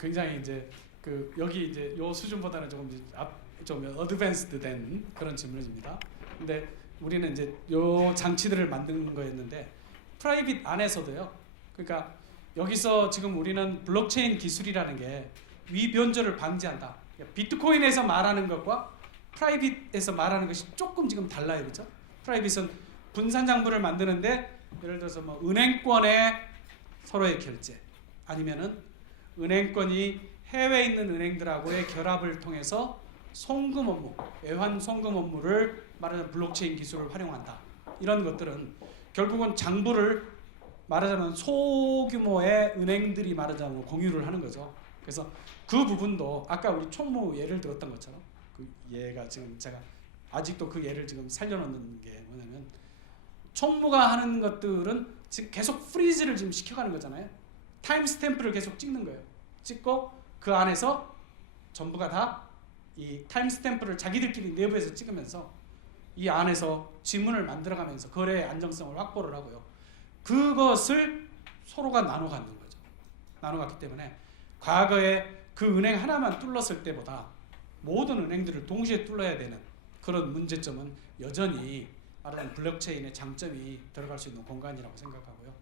굉장히 이제 여기 이제 요 수준보다는 조금 좀 어드밴스드된 그런 질문입니다. 근데 우리는 이제 요 장치들을 만든 거였는데 프라이빗 안에서도요. 그러니까 여기서 지금 우리는 블록체인 기술이라는 게 위변조를 방지한다. 그러니까 비트코인에서 말하는 것과 프라이빗에서 말하는 것이 조금 지금 달라요, 그렇죠? 프라이빗은 분산 장부를 만드는데 예를 들어서 뭐 은행권의 서로의 결제 아니면은 은행권이 해외에 있는 은행들하고의 결합을 통해서 송금 업무, 외환 송금 업무를 말하자면 블록체인 기술을 활용한다. 이런 것들은 결국은 장부를 말하자면 소규모의 은행들이 말하자면 공유를 하는 거죠. 그래서 그 부분도 아까 우리 총무 예를 들었던 것처럼 그 예가 지금 제가 아직도 그 예를 지금 살려놓는 게 뭐냐면 총무가 하는 것들은 지금 계속 프리즈를 지금 시켜가는 거잖아요. 타임 스탬프를 계속 찍는 거예요. 찍고 그 안에서 전부가 다 이 타임 스탬프를 자기들끼리 내부에서 찍으면서 이 안에서 지문을 만들어가면서 거래의 안정성을 확보를 하고요. 그것을 서로가 나눠 갖는 거죠. 나눠 갖기 때문에 과거에 그 은행 하나만 뚫었을 때보다 모든 은행들을 동시에 뚫어야 되는 그런 문제점은 여전히 말하자면 블록체인의 장점이 들어갈 수 있는 공간이라고 생각하고요.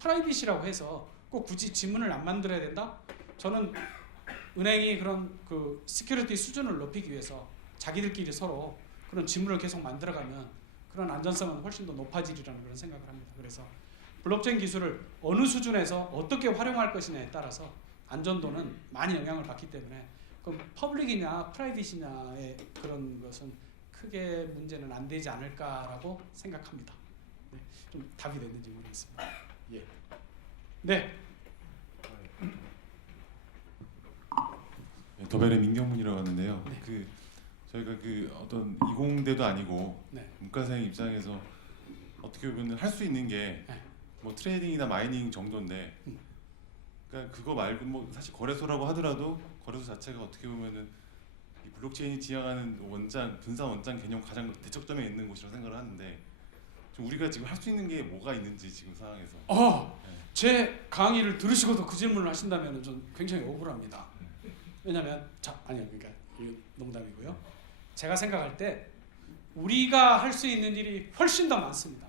프라이빗이라고 해서 꼭 굳이 지문을 안 만들어야 된다? 저는 은행이 그런 그 시큐리티 수준을 높이기 위해서 자기들끼리 서로 그런 지문을 계속 만들어가면 그런 안전성은 훨씬 더 높아지리라는 그런 생각을 합니다. 그래서 블록체인 기술을 어느 수준에서 어떻게 활용할 것이냐에 따라서 안전도는 많이 영향을 받기 때문에 그럼 퍼블릭이냐 프라이빗이냐의 그런 것은 크게 문제는 안 되지 않을까라고 생각합니다. 네, 좀 답이 됐는지 모르겠습니다. 예. 네. 더벨의 민경문이라고 하는데요. 네. 저희가 어떤 이공대도 아니고 네. 문과생 입장에서 어떻게 보면 할 수 있는 게 뭐 트레이딩이나 마이닝 정도인데, 그러니까 그거 말고 뭐 사실 거래소라고 하더라도 거래소 자체가 어떻게 보면은 이 블록체인이 지향하는 분산 원장 개념 가장 대척점에 있는 곳이라고 생각을 하는데, 좀 우리가 지금 할 수 있는 게 뭐가 있는지 지금 상황에서. 제 강의를 들으시고도 그 질문을 하신다면 좀 굉장히 억울합니다. 왜냐하면 그러니까 이거 농담이고요. 제가 생각할 때 우리가 할 수 있는 일이 훨씬 더 많습니다.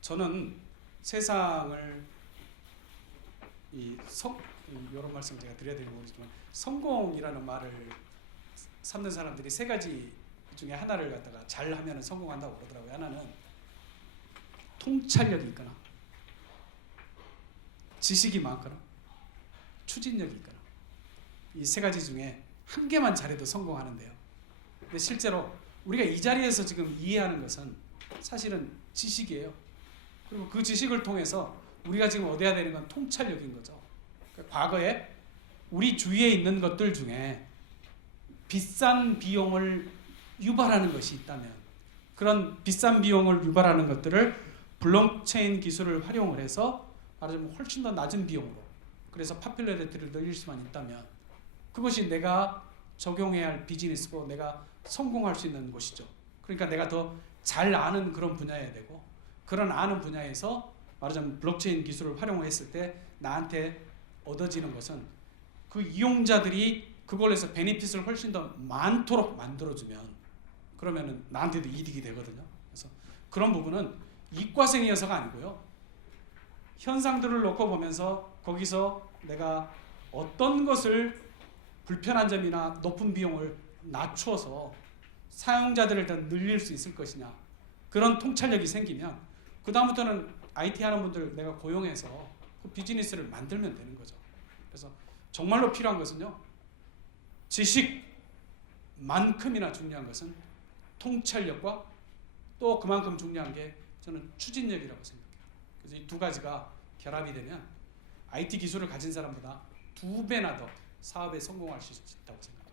저는 세상을 이런 말씀 제가 드려야 되는 모르겠지만 성공이라는 말을 삼는 사람들이 세 가지 중에 하나를 갖다가 잘하면 성공한다고 그러더라고요. 하나는 통찰력이 있거나 지식이 많거나 추진력이 있거나 이 세 가지 중에 한 개만 잘해도 성공하는데요. 근데 실제로 우리가 이 자리에서 지금 이해하는 것은 사실은 지식이에요. 그리고 그 지식을 통해서 우리가 지금 얻어야 되는 건 통찰력인 거죠. 그러니까 과거에 우리 주위에 있는 것들 중에 비싼 비용을 유발하는 것이 있다면 그런 비싼 비용을 유발하는 것들을 블록체인 기술을 활용을 해서 말하자면 훨씬 더 낮은 비용으로 그래서 파퓰러리티를 늘릴 수만 있다면 그것이 내가 적용해야 할 비즈니스고 내가 성공할 수 있는 곳이죠. 그러니까 내가 더 잘 아는 그런 분야여야 되고 그런 아는 분야에서 말하자면 블록체인 기술을 활용했을 때 나한테 얻어지는 것은 그 이용자들이 그걸 해서 베네핏을 훨씬 더 많도록 만들어주면 그러면은 나한테도 이득이 되거든요. 그래서 그런 부분은 이과생이어서가 아니고요. 현상들을 놓고 보면서 거기서 내가 어떤 것을 불편한 점이나 높은 비용을 낮추어서 사용자들을 더 늘릴 수 있을 것이냐 그런 통찰력이 생기면 그 다음부터는 IT 하는 분들 내가 고용해서 그 비즈니스를 만들면 되는 거죠. 그래서 정말로 필요한 것은요. 지식만큼이나 중요한 것은 통찰력과 또 그만큼 중요한 게 저는 추진력이라고 생각해요. 그래서 이 두 가지가 결합이 되면 IT 기술을 가진 사람보다 2배나 더 사업에 성공할 수 있다고 생각합니다.